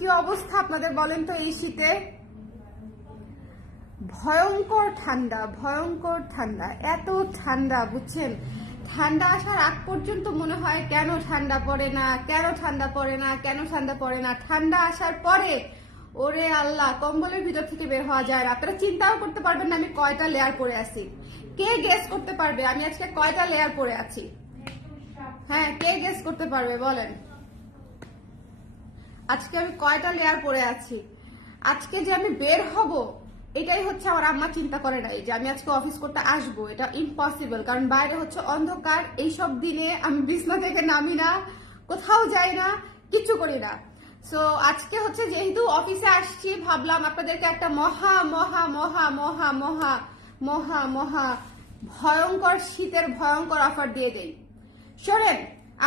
কি অবস্থা আপনাদের বলেন তো এই শীতে? ভয়ঙ্কর ঠান্ডা, ভয়ঙ্কর ঠান্ডা, এত ঠান্ডা বুঝছেন। ঠান্ডা আসার আগ পর্যন্ত মনে হয় কেন ঠান্ডা পড়ে না, কেন ঠান্ডা পড়ে না, কেন ঠান্ডা পড়ে না। ঠান্ডা আসার পরে ওরে আল্লাহ, কম্বলের ভিতর থেকে বের হওয়া যায় না। আপনারা চিন্তাও করতে পারবেন না আমি কয়টা লেয়ার পরে আছি। কে গেস করতে পারবে আমি আজকে কয়টা লেয়ার পরে আছি? হ্যাঁ, কে গেস করতে পারবে বলেন আজকে আমি কয়টা লেয়ার পরে আছি? আজকে যে আমি বের হব এটাই হচ্ছে আমার আম্মা চিন্তা করে নাই যে আমি আজকে অফিস করতে আসবো, এটা ইম্পসিবল। কারণ বাইরে হচ্ছে অন্ধকার, এইসব দিনে আমি বিছনা থেকে নামি না, কোথাও যাই না, কিছু করি না। সো আজকে হচ্ছে যেহেতু অফিসে আসছি, ভাবলাম আপনাদেরকে একটা মহা মহা মহা মহা মহা মহা মহা ভয়ঙ্কর শীতের ভয়ঙ্কর অফার দিয়ে দেই। শোনেন,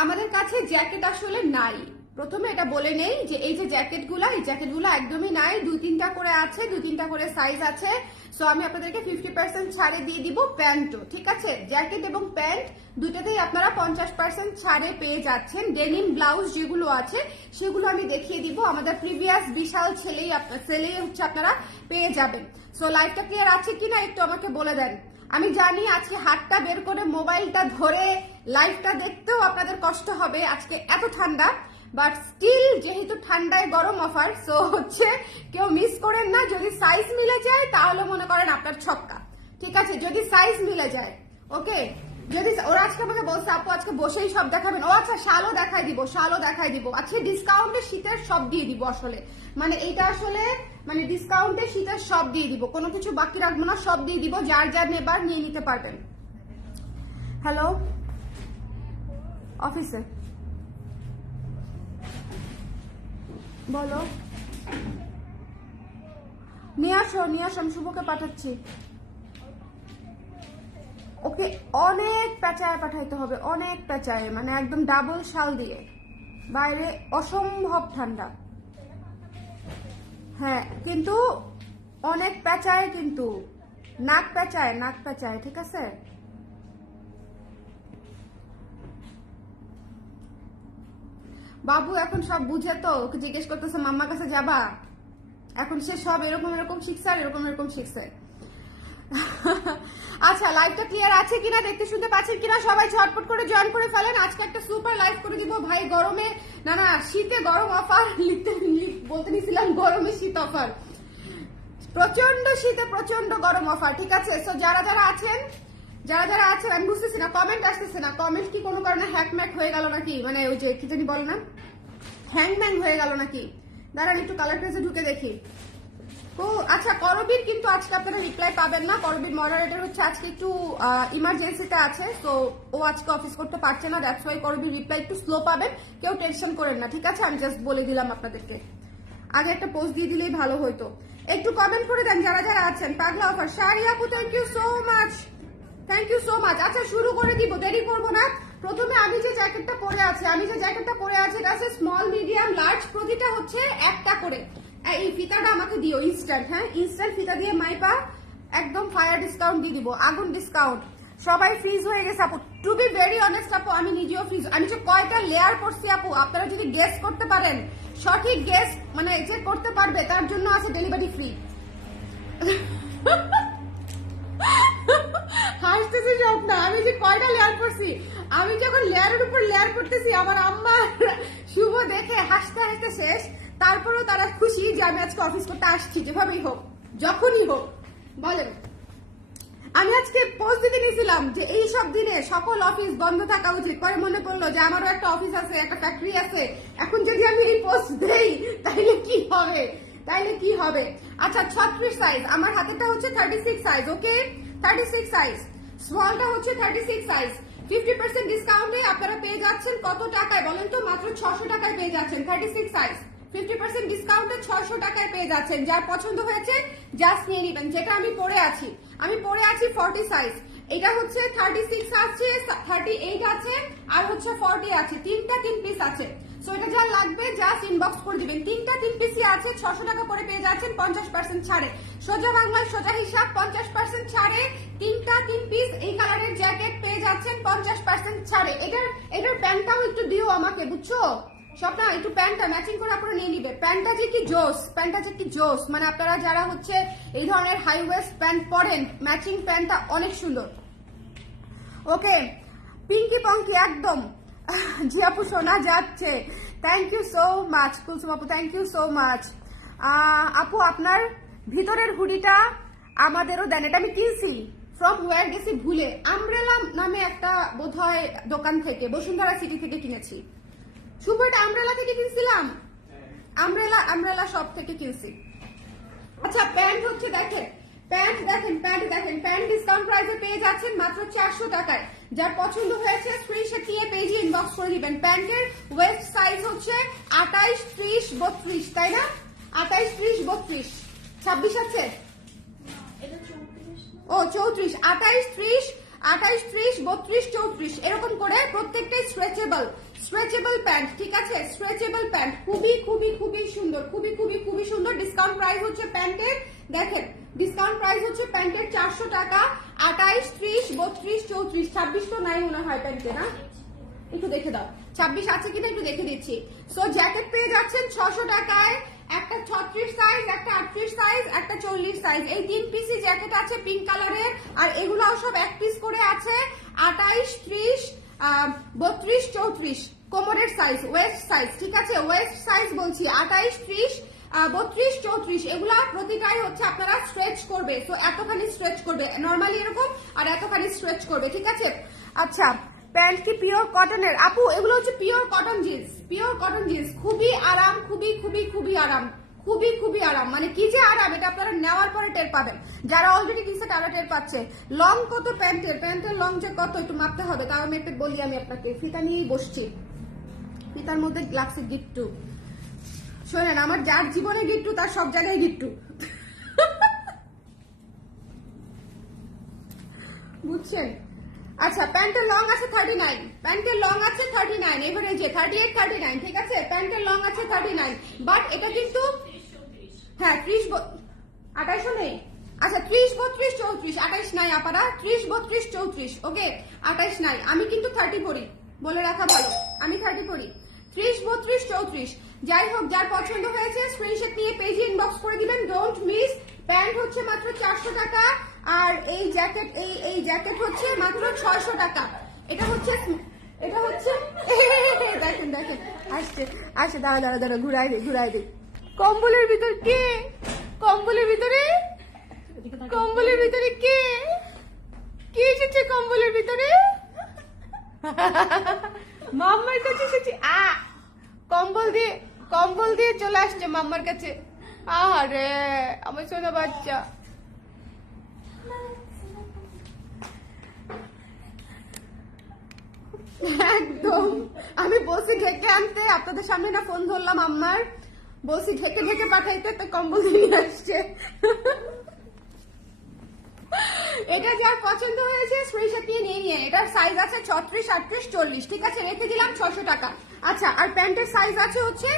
আমাদের কাছে জ্যাকেট আসলে নাই। প্রথমে এটা বলে নেই যে এই যে জ্যাকেটগুলো, এই জ্যাকেটগুলো একদমই নাই। 2-3টা করে আছে, 2-3টা করে সাইজ আছে। সো আমি আপনাদেরকে 50% ছাড়ে দিয়ে দিব প্যান্টও, ঠিক আছে? জ্যাকেট এবং প্যান্ট দুইটাতেই আপনারা 50% ছাড়ে পেয়ে যাচ্ছেন। ডেনিম ব্লাউজ যেগুলো আছে সেগুলো আমি দেখিয়ে দিব। আমাদের প্রিভিয়াস বিশাল সেলেই হচ্ছে আপনারা পেয়ে যাবেন। সো লাইভটা ক্লিয়ার আছে কিনা একটু আমাকে বলে দেন। আমি জানি আজকে হাতটা বের করে মোবাইলটা ধরে লাইভটা দেখতেও আপনাদের কষ্ট হবে, আজকে এত ঠান্ডা। বাট স্টিল যেহেতু ঠান্ডায় গরম অফার, সো হচ্ছে কেউ মিস করেন না। যদি সাইজ মিলে যায় তাহলে মনে করেন আপনার ছক্কা, ঠিক আছে? যদি সাইজ মিলে যায়, ওকে। যদি ওরা আজকে আমাকে বলছে আপু আজকে বসেই সব দেখাবেন, ও আচ্ছা শালও দেখাই দিব, শালও দেখাই দিব। আজকে ডিসকাউন্টে শীতের সব দিয়ে দিব। আসলে মানে এইটা আসলে মানে ডিসকাউন্টে শীতের সব দিয়ে দিব, কোনো কিছু বাকি রাখবো না, সব দিয়ে দিব। যার যার নেবার নিয়ে নিতে পারবেন। হ্যালো, অফিসে বলো, নিয়ে আসো নিয়ে আসো, আমি শুভকে পাঠাচ্ছি। ওকে অনেক পেঁচায় পাঠাইতে হবে, অনেক পেঁচায়, মানে একদম ডাবল শাল দিয়ে। বাইরে অসম্ভব ঠান্ডা। হ্যাঁ কিন্তু অনেক পেঁচায়, কিন্তু নাক পেঁচায়, নাক পেঁচায়, ঠিক আছে? বাবু এখন সব বুঝে তো, ওকে জিজ্ঞেস করতেছে মাম্মার কাছে যাবা। এখন সে সব এরকম এরকম শিখছে আর এরকম এরকম শিখছে। আচ্ছা, লাইভটা ক্লিয়ার আছে কিনা, দেখতে শুনতে পাচ্ছেন কিনা সবাই ঝটপট করে জয়েন করে ফেলেন। আজকে একটা সুপার লাইভ করে দিব ভাই। গরমে না না, শীতে গরম অফার বলতে নিছিলাম, গরমে শীত অফার। প্রচন্ড শীতে প্রচন্ড গরম অফার, ঠিক আছে? সো যারা যারা আছেন আমি বুঝতেছি না, কমেন্ট আসতেছে না। কমেন্ট কি কোনো কারণে হ্যাকম্যাক হয়ে গেল নাকি? মানে ওই যে কি জানি বলে না, হ্যাংম্যাং হয়ে গেল নাকি? দাঁড়ান একটু কালার পেজে ঢুকে দেখি। ও আচ্ছা, করবীর কিন্তু আজকে আপনারা রিপ্লাই পাবেন না। করবীর মডারেটর হচ্ছে আজকে একটু ইমার্জেন্সিতে আছে, তো ও আজকে অফিস করতে পারছে না, দ্যাটস ওয়াই করবীর রিপ্লাই একটু স্লো পাবেন। কেউ টেনশন করেন না, ঠিক আছে? আমি জাস্ট বলে দিলাম আপনাদেরকে, আগে একটা পোস্ট দিয়ে দিলেই ভালো হইতো। একটু কমেন্ট করে দেন যারা যারা আছেন। পাগলা অফার, শাড়ি আপু thank you so much, thank you so much. আচ্ছা শুরু করে দিব, দেরি করবো না। প্রথমে আমি যে জ্যাকেটটা পরে আছি, এটা আছে স্মল মিডিয়াম লার্জ, প্রতিটা হচ্ছে একটা করে। এই ফিতাটা আমাকে দিও ইনস্ট্যান্ট, হ্যাঁ ইনস্ট্যান্ট ফিতা দিয়ে মাইপা একদম ফায়ার ডিসকাউন্ট দিয়ে দিব, আগুন ডিসকাউন্ট। সবাই ফ্রিজ হয়ে গেছে আপু, টু বি ভেরি অনেস্ট আপু, আমি নিজেও ফ্রিজ। আমি যে কয়টা লেয়ার করছি আপু, আপনারা যদি গেস করতে পারেন, সঠিক গেস মানে যে করতে পারবে তার জন্য আছে ডেলিভারি ফ্রি। হাসতেছি সব না, আমি যে কয়টা লেয়ার করছি, আমি যখন লেয়ারের উপর লেয়ার করতেছি আমার আম্মা শুভ দেখে হাসতে হাসতে শেষ। তারপরেও তারা খুশি যে আমি আজকে অফিস করতে আসছি, যেভাবেই হোক যখনই হোক। বলেন, আমি আজকে পোস্ট দিতে নিয়েছিলাম যে এই সব দিনে সকল অফিস বন্ধ থাকা উচিত, পরে মনে পড়লো যে আমারও একটা অফিস আছে, একটা ফ্যাক্টরি আছে। এখন যদি আমি এই পোস্ট দেই তাইলে কি হবে, আচ্ছা 36 সাইজ, আমার হাতেরটা হচ্ছে 36 সাইজ, ওকে 36 সাইজ, স্মলটা হচ্ছে 36 সাইজ। 50% ডিসকাউন্টে আপনারা পেয়ে যাচ্ছেন কত টাকায় বলেন তো? মাত্র 600 টাকায় পেয়ে যাচ্ছেন 36 সাইজ। 50% ডিসকাউন্টে 600 টাকায় পেয়ে যাচ্ছেন। যার পছন্দ হয়েছে জাস্ট নিয়ে নেবেন। যেটা আমি পরে আছি 40 সাইজ। এটা হচ্ছে 36 আছে, 38 আছে আর হচ্ছে 40 আছে, তিনটা 3 পিস আছে। সো এটা যা লাগবে জাস্ট ইনবক্স করে দিবেন। তিনটা 3 পিসই আছে, 600 টাকা করে পেয়ে যাচ্ছেন 50% ছাড়ে। সোজা বাংলায় সোজা হিসাব, 50% ছাড়ে তিনটা 3 পিস এই কালারের জ্যাকেট পেয়ে যাচ্ছেন 50% ছাড়ে। এটার প্যান্টটাও একটু দিও আমাকে, বুঝছো? স্বপ্না একটু প্যান্টটা ম্যাচিং করে আপনারা নিয়ে নিবে। প্যান্টটা যে কি জোস, প্যান্টটা যে কি জোস, মানে আপনারা যারা হচ্ছে এই ধরনের হাই ওয়েস্ট প্যান্ট পরেন, ম্যাচিং প্যান্টটা অনেক সুন্দর। ওকে পিঙ্কি পঙ্কি একদম জি আপু শোনা যাচ্ছে, thank you so much Kulsum আপু, থ্যাংক ইউ সো মাচ। আপু আপনার ভিতরের হুডিটা আমাদেরও দেন, এটা আমি কিনছি ফ্রম হোয়ার গেছি ভুলে, আমব্রেলা নামে একটা বোধহয় দোকান থেকে, বসুন্ধরা সিটি থেকে কিনেছি। শুভ এটা আমব্রেলা থেকে কিনছিলাম, আমব্রেলা শপ থেকে কিনছি। আচ্ছা প্যান্ট হচ্ছে দেখেন, প্যান্ট দেখেন, প্যান্ট ডিসকাউন্ট প্রাইসে পেয়ে যাচ্ছেন মাত্র 400 টাকায়। যার পছন্দ হয়েছে স্ক্রিনশট নিয়ে পেজে ইনবক্স করে দিবেন। প্যান্টের ওয়েস্ট সাইজ হচ্ছে 28, 30, 32, তাই না? 28, 30, 32, 26 আছে? ও 34, 28, 30, 32, 34 এরকম করে প্রত্যেকটাই স্ট্রেচেবল প্যান্ট, ঠিক আছে? স্ট্রেচেবল প্যান্ট খুবই খুবই খুবই সুন্দর, খুবই খুবই খুবই সুন্দর। ডিসকাউন্ট প্রাইস হচ্ছে প্যান্টের, দেখেন ডিসকাউন্ট প্রাইস হচ্ছে প্যান্টের 400 টাকা। 28, 30, 32, 34, 26 তো নাই মনে হয় প্যান্টে, না? একটু দেখে দাও 26 আছে কিনা একটু দেখে দিচ্ছি। সো জ্যাকেট পেয়ে যাচ্ছেন 600 টাকায়, একটা 36 সাইজ, একটা 38 সাইজ, একটা 40 সাইজ, এই 3 পিসি জ্যাকেট আছে পিঙ্ক কালারের। আর এগুলাও সব এক পিস করে আছে 28, 30, 32, 34 কোমরের সাইজ, ওয়েস্ট সাইজ, ঠিক আছে? ওয়েস্ট সাইজ বলছি 28, 30, 32, 34 এগুলা প্রতিটাই হচ্ছে আপনারা স্ট্রেচ করবে। তো এতখানি স্ট্রেচ করবে নরমালি এরকম, আর এতখানি স্ট্রেচ করবে, ঠিক আছে? আচ্ছা প্যান্ট কি পিওর কটনের? আপু এগুলো হচ্ছে পিওর কটন জিন্স, খুবই আরাম, খুবই খুবই খুবই আরাম, খুবই খুবই আরাম, মানে কি যে আরাম এটা আপনারা নেওয়ার পরে টের পাবেন। যারা অলরেডি কিনছে তারা টের পাচ্ছে। লং কত প্যান্টের লং যে কত একটু মাপতে হবে, কারণ একটু বলি আমি আপনাকে, ফিতা নিয়েই বসছি, ফিতার মধ্যে লাগছে গিট্টু। শোনেন আমার যার জীবনে গিট্টু তার সব জায়গায় গিট্টু, বুঝছেন? আচ্ছা প্যান্টের লং আছে 39, প্যান্টের লং আছে 39, এবারে যে 38, 39, ঠিক আছে? প্যান্টের লং আছে 39, বাট এটা কিন্তু হ্যাঁ 30, 28 নেই। আচ্ছা 30, 32, 34, 28 নাই আপারা, 30, 32, 34, ওকে 28 নাই। আমি কিন্তু 30 পরি, বলে রাখা ভালো, আমি 30 পরি। 30, 32, 34 যাই হোক, যার পছন্দ হয়েছে স্ক্রিনশট নিয়ে পেজে ইনবক্স করে দিবেন, ডোন্ট মিস। প্যান্ট হচ্ছে মাত্র 400 টাকা, আর এই জ্যাকেট হচ্ছে মাত্র 600 টাকা। এটা হচ্ছে দেখেন আসছে দাঁড়া ঘুরাই দে। কম্বলের ভিতর কে? কম্বলের ভিতরে কে এসেছে? কম্বলের ভিতরে মাম্মার কাছে এসেছি। কম্বল দিয়ে চলে আসছে মাম্মার কাছে। আরে আমার সোনা বাচ্চা, একদম আমি বলছি ঢেকে আনতে, আপনাদের সামনে না ফোন ধরলাম আম্মার, বলছি ঢেকে পাঠাইতে, তো কম্বল দিয়ে আসছে। এটা যার পছন্দ হয়েছে স্ক্রিনশট নিয়ে এটার সাইজ আছে 36, 38, 40, ঠিক আছে? রেখে দিলাম 600 টাকা। আচ্ছা আর প্যান্টের সাইজ আছে হচ্ছে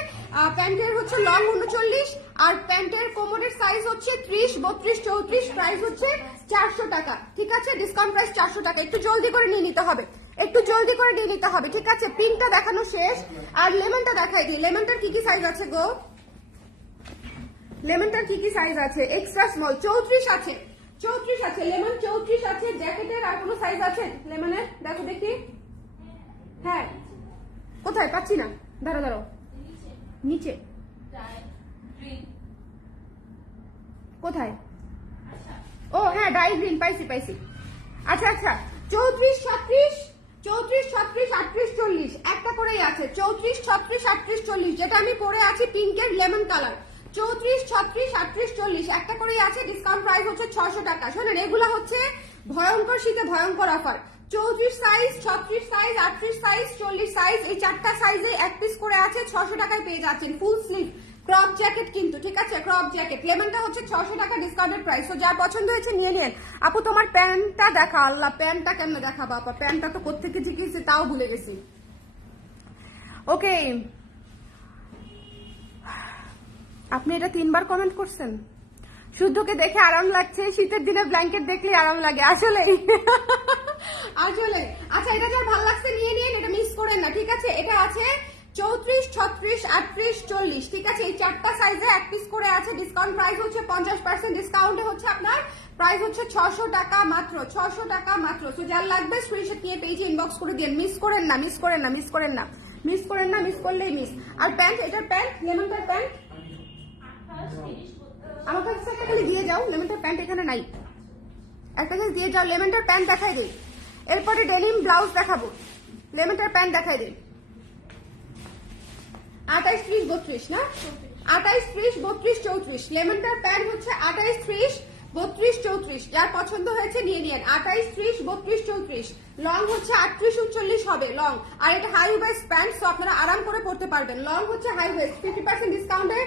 প্যান্টের হচ্ছে লং 39, আর প্যান্টের কোমরের সাইজ হচ্ছে 30, 32, 34, প্রাইস হচ্ছে 400 টাকা, ঠিক আছে? ডিসকাউন্ট প্রাইস 400 টাকা। একটু জলদি করে নিয়ে নিতে হবে, ঠিক আছে? পিঙ্কটা দেখানো শেষ, আর লেমনটা দেখাই দিই। লেমনটার কি সাইজ আছে গো? লেমনটার কি সাইজ আছে? এক্সট্রা স্মল 34 আছে, লেমন 34 আছে। জ্যাকেটের আর কোনো সাইজ আছে লেমনের? দেখো দেখি, হ্যাঁ কোথায় পাচ্ছি না, দাঁড়াও নিচে কোথায়? ও হ্যাঁ ডাই গ্রিন পাইছি। আচ্ছা 34, 36, 38, 40 একটা করেই আছে। 34, 36, 38, 40 যেটা আমি পরে আছি পিঙ্কের লেমন কালার। 34, 36, 38, 40 একটা করেই আছে। ডিসকাউন্ট প্রাইস হচ্ছে 600 টাকা। শোনেন এগুলা হচ্ছে ভয়ঙ্কর শীতে ভয়ঙ্কর offer. 34 size, 36 size, 38 size, 40 size, এই 4টা সাইজে এক পিস করে আছে। 600 টাকায় পেয়ে যাচ্ছেন। ফুল স্লিভ ক্রপ জ্যাকেট কিন্তু, ঠিক আছে? ক্রপ জ্যাকেট লেমনটা হচ্ছে 600 টাকা ডিসকাউন্টেড প্রাইস। তো যার পছন্দ হয়েছে নিয়ে নিন। আপু তোমার প্যান্টটা দেখা, আল্লাহ প্যান্টটা কেমনে দেখাবো আপা? প্যান্টটা তো কোত্থেকে শিখেছি তাও ভুলে গেছি। ওকে আপনি এটা 3বার কমেন্ট করছেন। শুদ্ধকে দেখে আরাম লাগছে, শীতের দিনে ব্ল্যাঙ্কেট দেখলে আরাম লাগে আসলে। আচ্ছা এটা যার ভালো লাগছে নিয়ে নিন, এটা মিস করেন না, ঠিক আছে? এটা আছে 34, 36, 38, 40, ঠিক আছে? এই চারটা সাইজে এক পিস করে আছে। ডিসকাউন্ট প্রাইস হচ্ছে 50% ডিসকাউন্টে হচ্ছে আপনার প্রাইস হচ্ছে 600 টাকা মাত্র, 600 টাকা মাত্র। সো যার লাগবে স্ক্রিনশট নিয়ে পেজে ইনবক্স করে দিন। মিস করেন না, মিস করেন না, মিস করেন না, মিস করেন না, মিস করলেই মিস। আর প্যান্ট, এটার প্যান্ট, লেমনটার প্যান্ট আমার কাছে একটা খালি দিয়ে যাও। লেমনটার প্যান্ট এখানে নাই, একটা কাছে দিয়ে যাও। লেমনটার প্যান্ট দেখাই দিই, এরপরে ডেনিম ব্লাউজ দেখাবো। লেমনটার প্যান্ট দেখাই দিই। 28, 30, 32 না? 28, 30, 32, 34। লেমনটার প্যান্ট হচ্ছে 28, 30, 32, 34। যার পছন্দ হয়েছে নিয়ে নিন। 28, 30, 32, 34। লং হচ্ছে 38, 39 হবে লং। আর এটা হাই ওয়েস্ট প্যান্ট, সো আপনারা আরাম করে পড়তে পারবেন। লং হচ্ছে হাই ওয়েস্ট। 50% ডিসকাউন্টে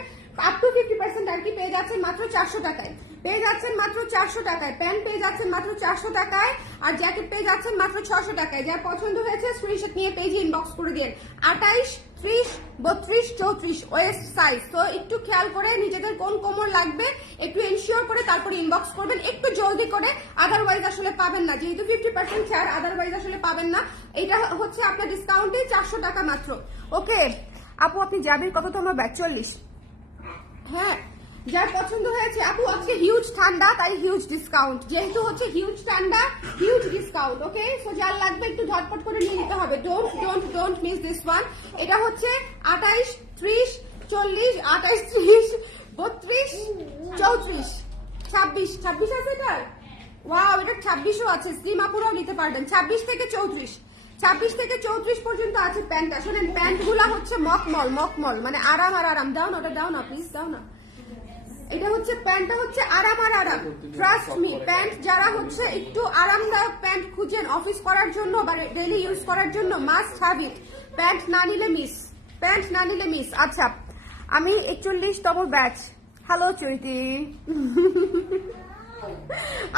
আপ টু 50% আর কি পেয়ে যাচ্ছেন মাত্র 400 টাকায়। পেয়ে যাচ্ছেন মাত্র 400 টাকায়। প্যান্ট পেয়ে যাচ্ছেন মাত্র 400 টাকায়। আর জ্যাকেট পেয়ে যাচ্ছেন মাত্র 600 টাকায়। যার পছন্দ হয়েছে স্ক্রিনশট নিয়ে পেজে ইনবক্স করে দিন। 28, 30, 32, 34 ওয়েস্ট সাইজ। তো একটু খেয়াল করে নিজেদের কোন কোমর লাগবে একটু এনশিওর করে তারপরে ইনবক্স করবেন, একটু জলদি করে, আদারওয়াইজ আসলে পাবেন না। যেহেতু 50% ছাড়, আদারওয়াইজ আসলে পাবেন না। এটা হচ্ছে আপনার ডিসকাউন্টে 400 টাকা মাত্র। ওকে আপু, আপনি যাবেন কত তোমার ব্যাগ? 40। হ্যাঁ, যার পছন্দ হয়েছে আপু, আজকে হিউজ ঠান্ডা তাই হিউজ ডিসকাউন্ট। যেহেতু হচ্ছে হিউজ ঠান্ডা, হিউজ ডিসকাউন্ট। ওকে, সো যার লাগবে একটু ঝটপট করে নিয়ে নিতে হবে। Don't miss this one. এটা হচ্ছে 28, 30, 40, 28, 30, 32, 34, 26। 26 আছে এটার? ওয়াও, এটা 26ও আছে। স্লিম আপুরাও নিতে পারবেন। 26 থেকে 34, 26 থেকে 34 পর্যন্ত আছে প্যান্টটা। শোনেন, প্যান্ট গুলা হচ্ছে মকমল, মানে আরাম আর আরাম। দাও না, ওটা দাও না প্লিজ, দাও না। এটা হচ্ছে প্যান্টটা হচ্ছে আরাম আর আরাম। ট্রাস্ট মি, প্যান্ট যারা হচ্ছে একটু আরামদায়ক প্যান্ট খুঁজেন অফিস করার জন্য বা ডেইলি ইউজ করার জন্য, মাস্ট হ্যাভ ইট। প্যান্ট না নিলে মিস, প্যান্ট না নিলে মিস। আচ্ছা, আমি 41তম ব্যাচ। হ্যালো চৈতি।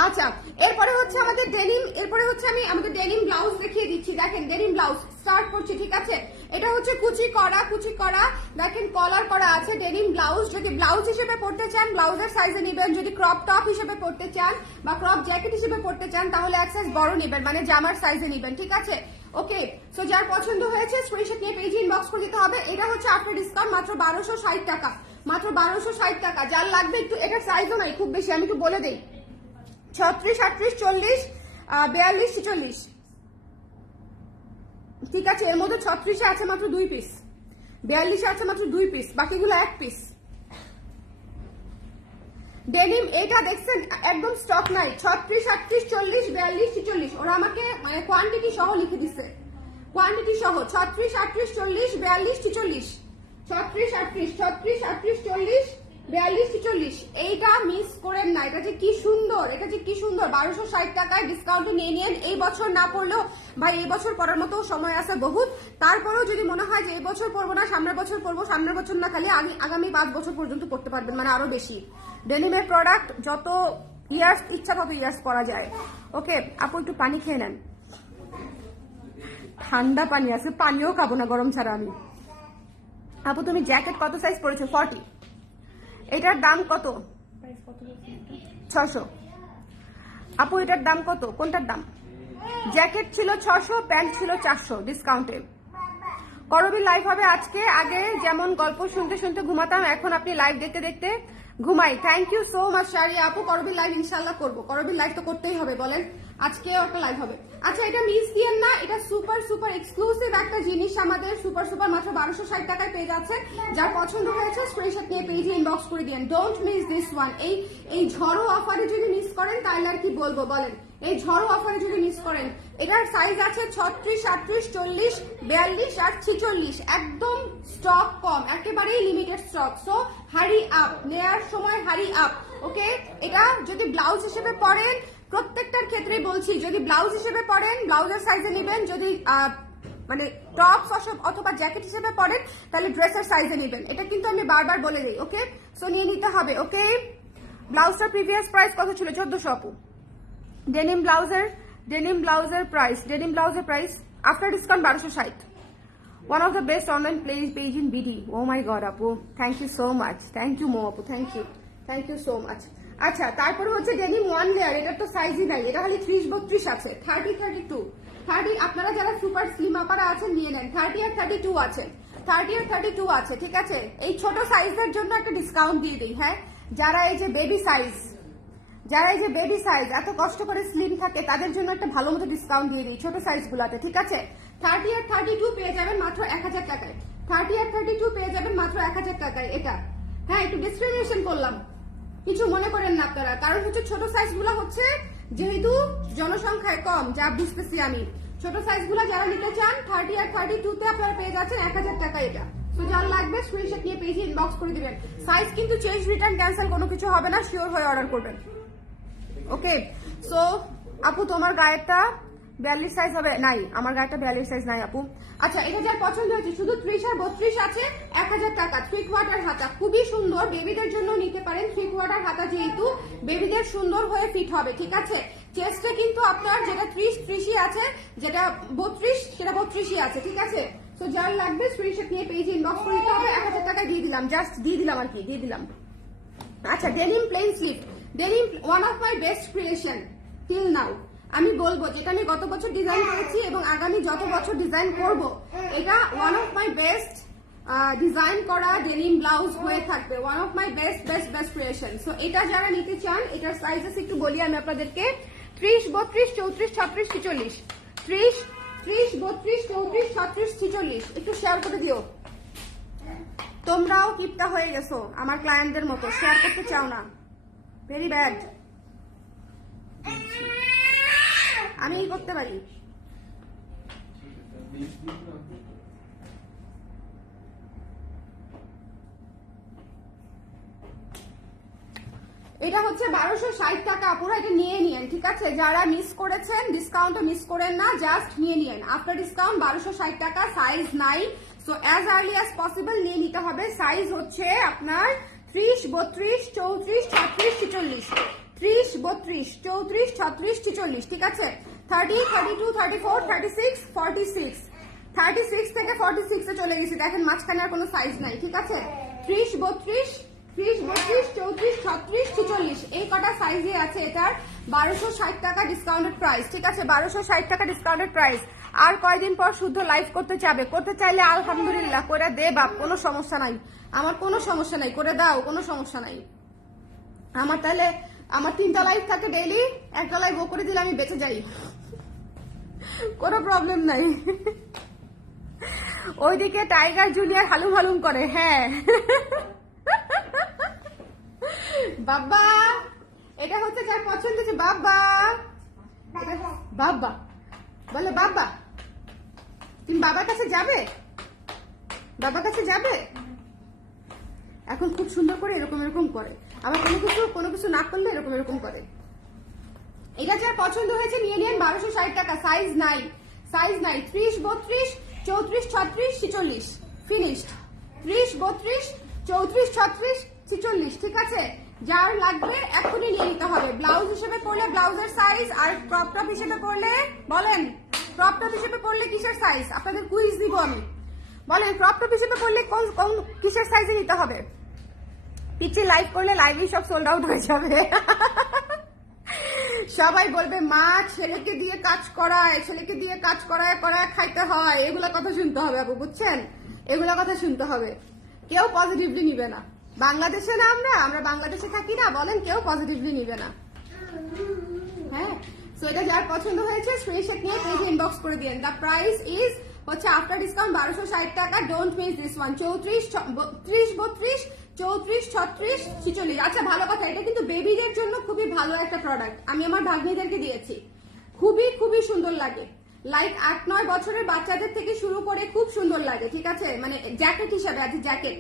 আচ্ছা, এরপরে হচ্ছে আমাদের ডেনিম, এরপরে হচ্ছে আমি আমাদের ডেনিম ব্লাউজ দেখিয়ে দিচ্ছি। দেখেন ডেনিম ব্লাউজ স্টার্ট করছি, ঠিক আছে? এটা হচ্ছে কুচি করা, দেখেন কলার করা আছে ডেনিম ব্লাউজ। যদি ব্লাউজ হিসেবে পড়তে চান ব্লাউজের সাইজে নেবেন, যদি ক্রপ টপ হিসেবে পড়তে চান বা ক্রপ জ্যাকেট হিসেবে পড়তে চান তাহলে এক সাইজ বড় নেবেন, মানে জামার সাইজে নেবেন, ঠিক আছে? ওকে, সো যার পছন্দ হয়েছে স্ক্রিনশট নিয়ে পেজে ইনবক্স করে দিতে হবে। এটা হচ্ছে আফটার ডিসকাউন্ট মাত্র 1260 টাকা, মাত্র 1260 টাকা। যার লাগবে একটু, এটা সাইজও নাই খুব বেশি, আমি একটু বলে দিই। 36, 38, 40, 42, 46, ঠিক আছে? এর মধ্যে 36-এ আছে মাত্র 2 পিস, 42-এ আছে মাত্র 2 পিস, বাকিগুলো 1 পিস। ডেনিম এটা দেখছেন একদম স্টক নাই। 36, 38, 40, 42, 46 ওরা আমাকে মানে কোয়ান্টিটি সহ লিখে দিছে, কোয়ান্টিটি সহ। 36, 38, 40, 42, 46, 36, 38, 36, 38, 40, 42, 46। এইটা মিস করেন না। এটা যে কি সুন্দর, এটা যে কি সুন্দর। 1260 টাকায় ডিসকাউন্ট নিয়ে নিন। এই বছর না পড়লেও ভাই এই বছর পড়ার মতো সময় আছে বহুত। তারপরেও যদি মনে হয় যে এই বছর পড়বো না, সামনের বছর পড়বো, সামনের বছর না খালি আগামী 5 বছর পর্যন্ত পড়তে পারবেন, মানে আরো বেশি। ডেনিমের প্রোডাক্ট যত ইয়ার্স ইচ্ছা তত ইয়ার্স করা যায়। ওকে আপু, একটু পানি খেয়ে নেন, ঠান্ডা পানি আছে, পানিও খাবো না গরম ছাড়া আমি। আপু তুমি জ্যাকেট কত সাইজ পড়েছো? 40। এটার দাম কত? 600। আপু এটার দাম কত? কোনটার দাম? জ্যাকেট ছিল 600, প্যান্ট ছিল 400 ডিসকাউন্টে। করবীর লাইভ হবে আজকে। আগে যেমন গল্প শুনতে শুনতে ঘুমাতাম, এখন আপনি লাইভ দেখতে দেখতে ঘুমাই। Thank you so much sari আপু। করবীর লাইভ ইনশাল্লাহ করবো, করবীর লাইভ তো করতেই হবে, বলেন আজকেও একটা লাইভ হবে। আচ্ছা, এটা মিস দিয়েন না, এটা সুপার এক্সক্লুসিভ একটা জিনিস আমাদের। সুপার মাত্র 1260 টাকায় পেয়ে যাচ্ছে। যার পছন্দ হয়েছে স্ক্রিনশট নিয়ে পেজে ইনবক্স করে দিন। Don't miss this one. এই ঝড়ো অফারে যদি মিস করেন তাহলে আর কি বলবো বলেন। এই ঝড়ো অফারে যদি মিস করেন, এটার সাইজ আছে 36, 38, 40, 42 আর 46। একদম স্টক কম, একেবারেই limited stock. So hurry up, নেয়ার সময় হারি আপ। ওকে, এটা যদি ব্লাউজ হিসেবে পরেন, প্রত্যেকটার ক্ষেত্রে বলছি, যদি ব্লাউজ হিসেবে পরেন ব্লাউজের সাইজে নেবেন, যদি মানে টপ অথবা জ্যাকেট হিসেবে পরেন তাহলে ড্রেসের সাইজে নেবেন। এটা কিন্তু আমি বারবার বলে দিই। ওকে, সো নিয়ে নিতে হবে। ওকে, ব্লাউজটার প্রিভিয়াস প্রাইস কত ছিল? 1400 আপু। ডেনিম ব্লাউজের price after discount 1260। One of the best online page in BD. Oh my god আপু, thank you so much. Thank you মো আপু, থ্যাংক ইউ সো মাচ। আচ্ছা, তারপরে হচ্ছে ডেনিম 1 লেয়ার। এটার তো সাইজই নাই, এটা খালি 30, 32 আছে। 30, 32 30 আপনারা যারা সুপার স্লিম আপারা আছেন নিয়ে নেন। 30 আর 32 আছে, 30 আর 32 আছে, ঠিক আছে। এই ছোট সাইজের জন্য একটা ডিসকাউন্ট দিয়ে দিই। হ্যাঁ, যারা এই যে বেবি সাইজ, এত কষ্ট করে স্লিম থাকে তাদের জন্য একটা ভালো মতো ডিসকাউন্ট দিয়ে দিই ছোট সাইজ গুলাতে, ঠিক আছে। 30 আর 32 পেয়ে যাবেন মাত্র 1000 টাকায়। 30 আর 32 পেয়ে যাবেন মাত্র 1000 টাকায় এটা। হ্যাঁ, একটু ডিসক্রিমিনেশন করলাম, কিছু মনে করেন না আপনারা, কারণ হচ্ছে ছোট সাইজ গুলা হচ্ছে যেহেতু জনসংখ্যায় কম, যা বুঝতেছি আমি, ছোট সাইজ গুলা যারা নিতে চান 30 আর 32 তে আপনারা পেয়ে যাচ্ছেন 1000 টাকা এটা। তো যার লাগবে স্ক্রিনশট নিয়ে পেজে ইনবক্স করে দিবেন। সাইজ কিন্তু চেঞ্জ রিটার্ন ক্যান্সেল কোনো কিছু হবে না, শিওর হয়ে অর্ডার করবেন। ওকে, সো আপু তোমার গায়েরটা 42 সাইজ হবে? নাই, আমার গায়েরটা 42 সাইজ নাই আপু। আচ্ছা, এটা যার পছন্দ হয়েছে শুধু 30 আর 32 আছে 1000 টাকা। 3/4 হাতা খুবই সুন্দর, বেবিদের জন্য নিতে পারেন। 3/4 হাতা যেহেতু বেবিদের সুন্দর হয়ে ফিট হবে, ঠিক আছে। চেস্টে কিন্তু আপনার যেটা 30 আছে, যেটা 32 সেটা 32 আছে, ঠিক আছে। তো যার লাগবে স্ক্রিনশট নিয়ে পেজে ইনবক্স করে দিতে হবে। 1000 টাকা দিয়ে দিলাম, জাস্ট দিয়ে দিলাম আর কি, দিয়ে দিলাম। আচ্ছা, denim plain sleeve, denim one of my best creation till now. আমি বলবো যেটা আমি গত বছর ডিজাইন করেছি এবং আগামী যত বছর ডিজাইন করব, এটা one of my best design করা ডেনিম ব্লাউজ হয়ে থাকবে। One of my best best best creation. So এটা যারা নিতে চান, এটার সাইজেস একটু বলি আমি আপনাদেরকে। 30, 32, 34, 36, 46, 30, 32, 34, 36, 46। একটু শেয়ার করে দিও। তোমরাও কিপটা হয়ে গেছো আমার ক্লায়েন্টদের মতো, শেয়ার করতে চাও না, ভেরি ব্যাড। আমি করতে পারি। এটা হচ্ছে 1260 টাকা, পুরো এটা নিয়ে নিয়েন, ঠিক আছে। যারা মিস করেছেন ডিসকাউন্ট মিস করেন না, জাস্ট নিয়ে নিয়েন। আফটার ডিসকাউন্ট 1260 টাকা, সাইজ নাই। So as early as possible নিয়ে নিতে হবে। সাইজ হচ্ছে আপনার 30, 32, 34, 36, 46, 30, 32, 34, 36, 46, ঠিক আছে। 30, 32, 34, 36, 46, 36 থেকে 46 এ চলে গেছি, দেখেন মাঝখানে আর কোনো সাইজ নাই, ঠিক আছে। 30, 32, 30, 32, 34, 36, 46 এই কটা সাইজে আছে। এটার 1260 টাকা ডিসকাউন্টেড প্রাইস, ঠিক আছে। 1260 টাকা ডিসকাউন্টেড প্রাইস। আর কয়দিন পর শুদ্ধ লাইভ করতে চাইলে আলহামদুলিল্লাহ করে দে বাপ, কোনো সমস্যা নাই, আমার কোনো সমস্যা নাই, করে দাও, কোনো সমস্যা নাই। আমার তাহলে আমার 3টা লাইভ থাকে ডেইলি, একটা লাইভ ও করে দিলে আমি বেঁচে যাই, কোনো প্রবলেম নাই। ওইদিকে টাইগার জুনিয়র হালুম হালুম করে। হ্যাঁ বাবা, এটা হচ্ছে যার পছন্দ হচ্ছে বাবা, বাবা বলে বাবা, তুমি বাবার কাছে যাবে, বাবার কাছে যাবে। এখন খুব সুন্দর করে এরকম এরকম করে, আবার কোনো কিছু না করলে এরকম করে। এটা যার পছন্দ হয়েছে নিয়ে নিন। 1260 টাকা, সাইজ নাই, 30, 32, 34, 36, 46 ফিনিশড। 30, 32, 34, 36, 46, ঠিক আছে। যার লাগবে এখনই নিয়ে নিতে হবে। ব্লাউজ হিসেবে পড়লে ব্লাউজের সাইজ, আর ক্রপ টপ হিসেবে পড়লে বলেন, ক্রপ টপ হিসেবে পড়লে কিসের সাইজ? আপনাদের কুইজ দিব আমি, বলেন ক্রপ টপ হিসেবে পড়লে কোন কিসের সাইজে নিতে হবে? পিছিয়ে লাইভ করলে লাইভই সব সোল্ড আউট হয়ে যাবে। সবাই বলবে মা ছেলেকে দিয়ে কাজ করায়, করায় খাইতে হয়, এগুলা কথা শুনতে হবে আপু, বুঝছেন? এগুলা কথা শুনতে হবে। কেউ পজিটিভলি নিবে না। বাংলাদেশে না, আমরা বাংলাদেশে থাকি না, বলেন কেউ পজিটিভলি নিবে না। হ্যাঁ, সো এটা যার পছন্দ হয়েছে স্ক্রিনশট নিয়ে পেজে ইনবক্স করে দিন। দ্য প্রাইস ইজ হচ্ছে আফটার ডিসকাউন্ট 1260 টাকা। Don't miss this one. 30, 32, 34, 36, 46। আচ্ছা, ভালো কথা, এটা কিন্তু বেবিদের জন্য খুবই ভালো একটা প্রোডাক্ট। আমি আমার ভাগ্নিদেরকে দিয়েছি, খুবই সুন্দর লাগে। লাইক 8-9 বছরের বাচ্চাদের থেকে শুরু করে খুব সুন্দর লাগে, ঠিক আছে। মানে জ্যাকেট হিসেবে আছে, জ্যাকেট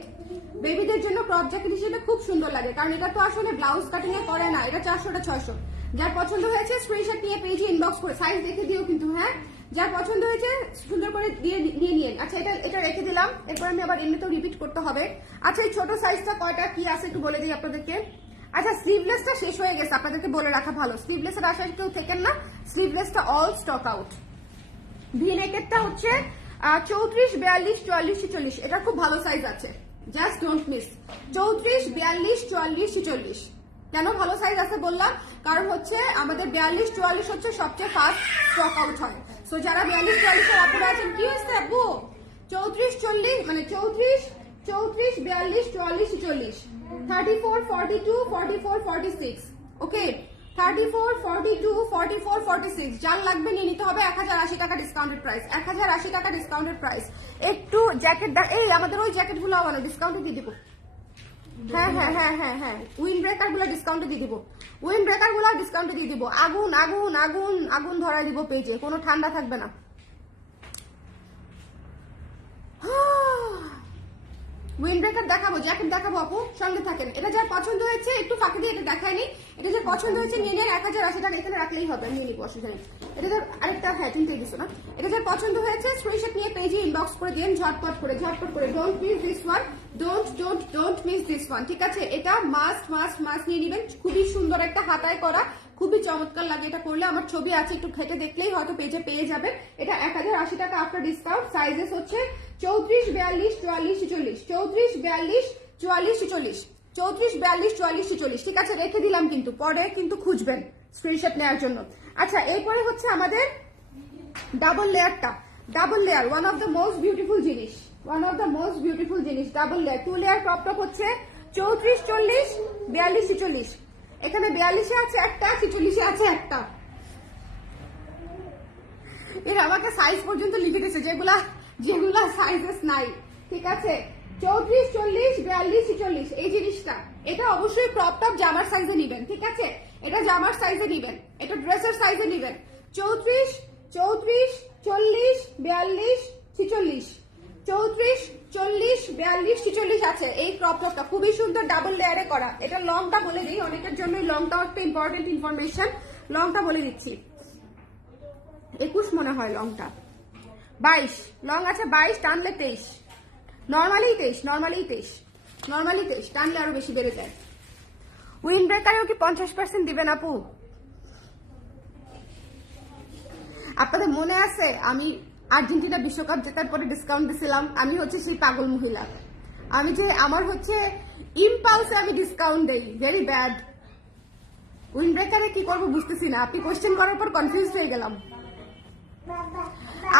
বেবিদের জন্য ক্রপ জ্যাকেট হিসেবে খুব সুন্দর লাগে, কারণ এটা তো আসলে ব্লাউজ কাটিং এ করে না। এটা 400টা 600। যার পছন্দ হয়েছে স্ক্রিনশট নিয়ে পেজে ইনবক্স করে সাইজ দেখে দিও কিন্তু। হ্যাঁ, যার পছন্দ হয়েছে সুন্দর করে নিয়ে নিন। আচ্ছা, এটা রেখে দিলাম, এরপর আমি আবার এমনিতেও রিপিট করতে হবে। আচ্ছা, এই ছোট সাইজটা কয়টা কি আছে একটু বলে দিই আপনাদেরকে। আচ্ছা, স্লিভলেসটা শেষ হয়ে গেছে, আপনাদেরকে বলে রাখা ভালো। স্লিভলেসের আশায় কেউ থেকেন না, স্লিভলেসটা অল স্টক আউট। ভি নেকেরটা হচ্ছে 34, 42, 44, 46। এটা খুব ভালো সাইজ আছে, জাস্ট ডোন্ট মিস। 34, 42, 44, 46। কেন ভালো সাইজ আছে বললাম? কারণ হচ্ছে আমাদের 42, 44 হচ্ছে সবচেয়ে ফার্স্ট স্টক আউট হয়। সো যারা 42-44 এর আপুরা আছেন, কি হয়েছে আপু? 34-40 মানে 34, 42, 44, 40, 34, 42, 44, 46, ওকে 34, 42, 44, 46। যার লাগবে নিয়ে নিতে হবে 1080 টাকা ডিসকাউন্টেড প্রাইস, 1080 টাকা ডিসকাউন্টেড প্রাইস। একটু জ্যাকেট এই আমাদের ওই জ্যাকেটগুলো আবার ডিসকাউন্টে দিয়ে দিব। হ্যাঁ উইন্ড ব্রেকার গুলো ডিসকাউন্টে দিয়ে দিব, উইন্ড ব্রেকার গুলো ডিসকাউন্টে দিয়ে দিব। আগুন আগুন আগুন আগুন ধরাই দিব পেজে, কোনো ঠান্ডা থাকবে না। উইন্ড ব্রেকার দেখাবো, জ্যাকেট দেখাবো আপু, সঙ্গে থাকেন। এটা যার পছন্দ হয়েছে একটু ফাঁকি দিয়ে এটা দেখায়নি, এটা যার পছন্দ হয়েছে নিয়ে নেন। 1080 টাকা এখানে রাখলেই হবে, নিয়ে নিবো, অসুবিধা নেই। এটা যার আরেকটা, হ্যাঁ চিনতে দিছো না, এটা যার পছন্দ হয়েছে স্ক্রিনশট নিয়ে পেজে ইনবক্স করে দিন, ঝটপট করে don't miss this one, don't miss this one, ঠিক আছে? এটা মাস্ট নিয়ে নেবেন। খুবই সুন্দর একটা হাতায় করা, খুবই চমৎকার লাগে এটা করলে। আমার ছবি আছে, একটু ঘেটে দেখলেই হয়তো পেজে পেয়ে যাবে। এটা 1080 টাকা আফটার ডিসকাউন্ট। সাইজেস হচ্ছে 34, 42, 44, 40, 34, 42, 44, 40, 34, 42, 44, 40, ঠিক আছে? রেখে দিলাম, কিন্তু পরে কিন্তু খুঁজবেন স্ক্রিনশট নেওয়ার জন্য। আচ্ছা, এরপরে হচ্ছে আমাদের ডাবল লেয়ারটা। Double layer one of the most beautiful জিনিস, double layer. 2 layer crop top হচ্ছে 34, 40, 42, 40। এখানে 42 আছে একটা, 46 আছে একটা। এরা আমাকে সাইজ পর্যন্ত লিখে দিয়েছে, যেগুলা সাইজেস নাই, ঠিক আছে? 34, 40, 42, 40 এই জিনিসটা। এটা অবশ্যই ক্রপ টপ জামার সাইজে নিবেন, ঠিক আছে? এটা জামার সাইজে নিবেন, এটা ড্রেসের সাইজে নিবেন। 34, 40, 42, 46, 34, 40, 42, 46 আছে এই ক্রপ টপটা। খুবই সুন্দর, ডাবল লেয়ারে করা। এটা লংটা বলে দিই, অনেকের জন্য লংটাও একটা ইম্পর্টেন্ট ইনফরমেশন। লংটা বলে দিচ্ছি, 21 মনে হয় লংটা, 22 লং আছে, 22 টানলে 23, নর্মালি 23 টানলে আরো বেশি বেড়ে যায়। উইন্ড ব্রেকারেও কি 50% দিবেন আপু? আপনাদের মনে আছে আমি আর্জেন্টিনা বিশ্বকাপ জেতার পরে ডিসকাউন্ট দিছিলাম? আমি হচ্ছে সেই পাগল মহিলা, আমার হচ্ছে ইম্পালসে আমি ডিসকাউন্ট দেই, ভেরি ব্যাড। উইন্ড ব্রেকারে কি করবো বুঝতেছি না, আপনি কোশ্চেন করার পর কনফিউজ হয়ে গেলাম।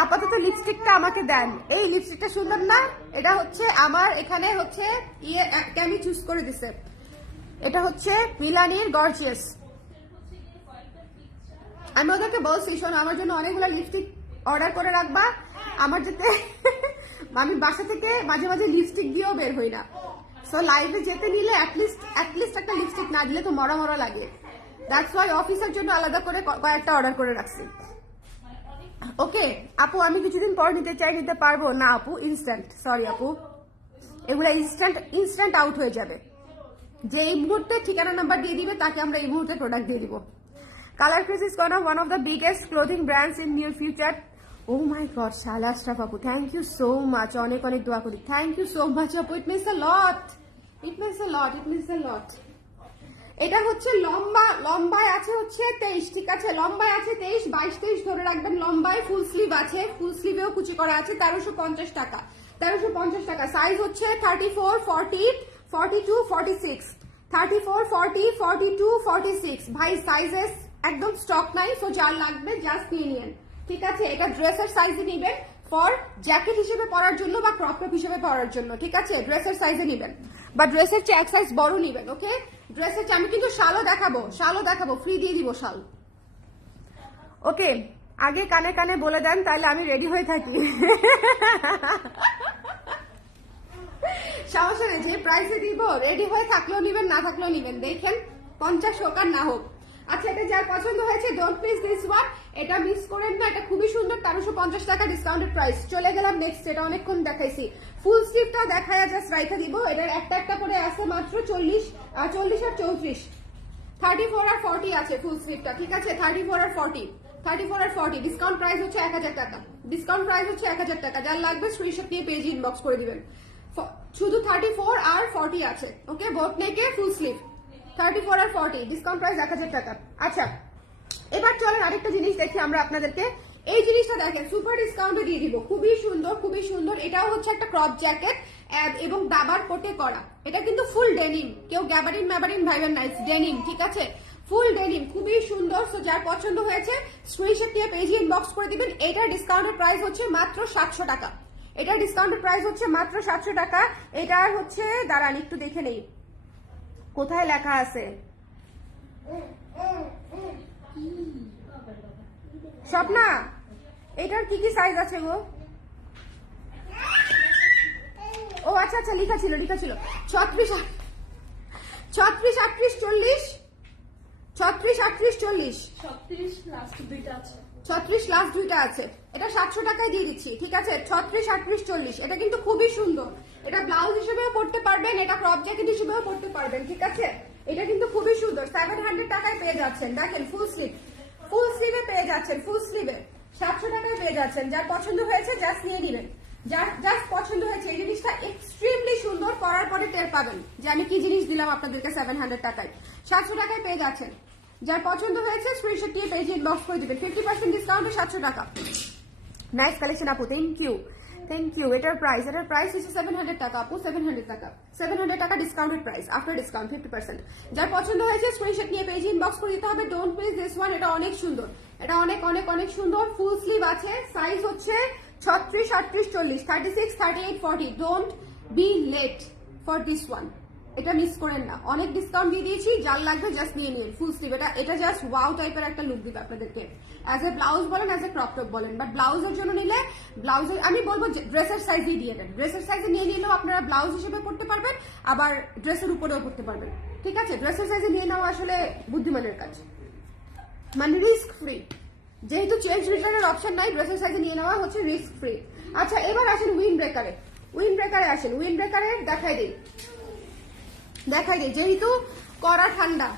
আপাতত লিপস্টিকটা আমাকে দেন, এই লিপস্টিকটা সুন্দর না? এটা হচ্ছে আমার এখানে হচ্ছে আমি চুজ করে দিছে, এটা হচ্ছে মিলানির গর্জিয়াস। আমি ওদেরকে বলছি, শোনো আমার জন্য অনেকগুলো লিপস্টিক অর্ডার করে রাখবা, আমার যাতে আমি বাসা থেকে মাঝে মাঝে লিপস্টিক দিয়েও বের হই না। সো লাইভে যেতে নিলে অ্যাটলিস্ট একটা লিপস্টিক না দিলে তো মরা লাগে। দ্যাটস ওয়াই অফিসের জন্য আলাদা করে কয়েকটা অর্ডার করে রাখছি। ওকে আপু, আমি কিছুদিন পর নিতে চাই, নিতে পারবো না আপু? ইনস্ট্যান্ট, সরি আপু, এগুলো ইনস্ট্যান্ট আউট হয়ে যাবে। যে এই মুহূর্তে ঠিকানা নাম্বার দিয়ে দিবে তাকে আমরা এই মুহূর্তে প্রোডাক্ট দিয়ে দিব। Colour craze is one of the biggest clothing brands in near future. Oh my god, Shala Ashraf আপু, থ্যাংক ইউ সো মাচ, অনেক দোয়া করি। থ্যাংক ইউ সো মাচ আপু, ইট মিনস আ লট। এটা হচ্ছে লম্বায় আছে হচ্ছে 23, ঠিক আছে? লম্বায় আছে 23, 22, 23 ধরে রাখবেন। লম্বায় ফুল স্লিভ আছে, ফুল স্লিভেও কুচি করা আছে, 1350 টাকা, 1350 টাকা। সাইজ হচ্ছে 34, 40, 42, 46, 34, 40, 42, 46। ভাই সাইজেস একদম স্টক নাই, সো যার লাগবে জাস্ট নিয়ে নিন, ঠিক আছে? এটা ড্রেসের সাইজে নিবেন, ফর জ্যাকেট হিসেবে পরার জন্য বা ক্রপ টপ হিসেবে পরার জন্য, ঠিক আছে? ড্রেসের সাইজে নিবেন বা ড্রেসের চেয়ে এক সাইজ বড় নিবেন, ওকে? ড্রেসের চেয়ে আমি কিন্তু শালও দেখাবো, ফ্রি দিয়ে দিব শাল। ওকে, আগে কানে কানে বলে দেন, তাহলে আমি রেডি হয়ে থাকি। সমস্যা নেই, যে প্রাইসে দিব রেডি হয়ে থাকলেও নিবেন, না থাকলেও নিবেন, দেখেন 50 হোক আর না হোক। আচ্ছা, এটা যার পছন্দ হয়েছে ডোন্ট মিস দিস ওয়ান, এটা মিস করেন না, এটা খুবই সুন্দর, 1350 টাকা ডিসকাউন্টেড প্রাইস। চলে গেলাম নেক্সট, এটা অনেকক্ষণ দেখাইছি। ফুল স্লিভটা দেখায় জাস্ট রাইখা দিব, এটা একটা করে আছে মাত্র 40 আর 34, 34 আর 40 আছে ফুল স্লিভটা, ঠিক আছে? 34 আর 40, ডিসকাউন্ট প্রাইস হচ্ছে 1000 টাকা, যার লাগবে স্ক্রিনশট নিয়ে পেজ ইনবক্স করে দিবেন। শুধু 34 আর 40 আছে, ওকে? বোট নেকে ফুল স্লিভ 34 আর 40, ডিসকাউন্ট প্রাইস 1000 টাকা। আচ্ছা, এবার চলেন আরেকটা জিনিস দেখি আমরা আপনাদেরকে। এই জিনিসটা দেখেন, সুপার ডিসকাউন্টে দিয়ে দিব, খুবই সুন্দর। এটাও হচ্ছে একটা ক্রপ জ্যাকেট এবং দাবার কোটে করা। এটা কিন্তু ফুল ডেনিম, কেউ গ্যাবারিন ভাইবেন না, ডেনিম, ঠিক আছে? ফুল ডেনিম, খুবই সুন্দর। সো যার পছন্দ হয়েছে স্ক্রিনশট দিয়ে পেজে ইনবক্স করে দিবেন। এটার ডিসকাউন্টের প্রাইস হচ্ছে মাত্র 700 টাকা। এটার ডিসকাউন্টের প্রাইস হচ্ছে মাত্র 700 টাকা। এটার হচ্ছে, দাঁড়ান একটু দেখে নেই কোথায় লেখা আছে। স্বপ্না, এটার কি কি সাইজ আছে গো? ও আচ্ছা আচ্ছা, লেখা ছিল 36, 38, 40, 36, 38, 40, 36 লাস্ট দুইটা আছে। 36 লাস্ট দুইটা আছে। এটা 700 টাকায় দিয়ে দিচ্ছি, ঠিক আছে? 36, 38, 40। এটা কিন্তু খুবই সুন্দর। এটা ব্লাউজ হিসেবেও পরতে পারবেন, এটা ক্রপ জ্যাকেট হিসেবেও পরতে পারবেন, ঠিক আছে? এটা কিন্তু খুবই সুন্দর। 700 টাকায় পেয়ে যাচ্ছেন। দেখেন ফুল স্লিভে পেয়ে যাচ্ছেন, ফুল স্লিভে 700 টাকায় পেয়ে যাচ্ছেন। যার পছন্দ হয়েছে জাস্ট নিয়ে নিবেন। যার জাস্ট পছন্দ হয়েছে, এই জিনিসটা এক্সট্রিমলি সুন্দর। পরার পরে টের পাবেন যে আমি কি জিনিস দিলাম আপনাদেরকে 700 টাকায়। 700 টাকায় পেয়ে যাচ্ছেন। যার পছন্দ হয়েছে স্ক্রিনশট দিয়ে পেজে ইনবক্স করে দিবেন। 50% ডিসকাউন্টে 700 টাকা। নাইস কালেকশন আপু, থ্যাংক ইউ। এটার প্রাইস হচ্ছে 700 টাকা আপু, 700 টাকা। 700 টাকা ডিসকাউন্টেড প্রাইস, আফটার ডিসকাউন্ট 50%। যার পছন্দ হয়েছে স্ক্রিনশট নিয়ে পেজে ইনবক্স করে দিতে হবে। Don't miss this one. এটা অনেক সুন্দর, এটা অনেক অনেক অনেক সুন্দর। ফুল স্লিভ আছে, সাইজ হচ্ছে 36, 38, 40, 36, 38, 40। Don't be late for this one. এটা মিস করেন না, অনেক ডিসকাউন্ট দিয়ে দিয়েছি। যার লাগবে জাস্ট নিয়ে নিন ফুল স্লিভ। এটা জাস্ট ওয়াও টাইপের একটা লুক দিবে আপনাদেরকে। অ্যাজ এ ব্লাউজ বলেন, অ্যাজ এ ক্রপ টপ বলেন, বাট ব্লাউজের জন্য নিলে ব্লাউজের আমি বলবো ড্রেসের সাইজই দিয়ে দেন। ড্রেসের সাইজে নিয়ে নিলেও আপনারা ব্লাউজ হিসেবে পড়তে পারবেন, আবার ড্রেসের উপরেও পড়তে পারবেন, ঠিক আছে? ড্রেসের সাইজে নিয়ে নেওয়া আসলে বুদ্ধিমানের কাজ, মানে রিস্ক ফ্রি। যেহেতু চেঞ্জ রিটার্নের অপশন নাই, ড্রেসের সাইজে নিয়ে নেওয়া হচ্ছে রিস্ক ফ্রি। আচ্ছা, এবার আসেন উইন্ড ব্রেকারে। আসেন উইন্ড ব্রেকারের দেখাই দিই। যেহেতু কড়া ঠান্ডা,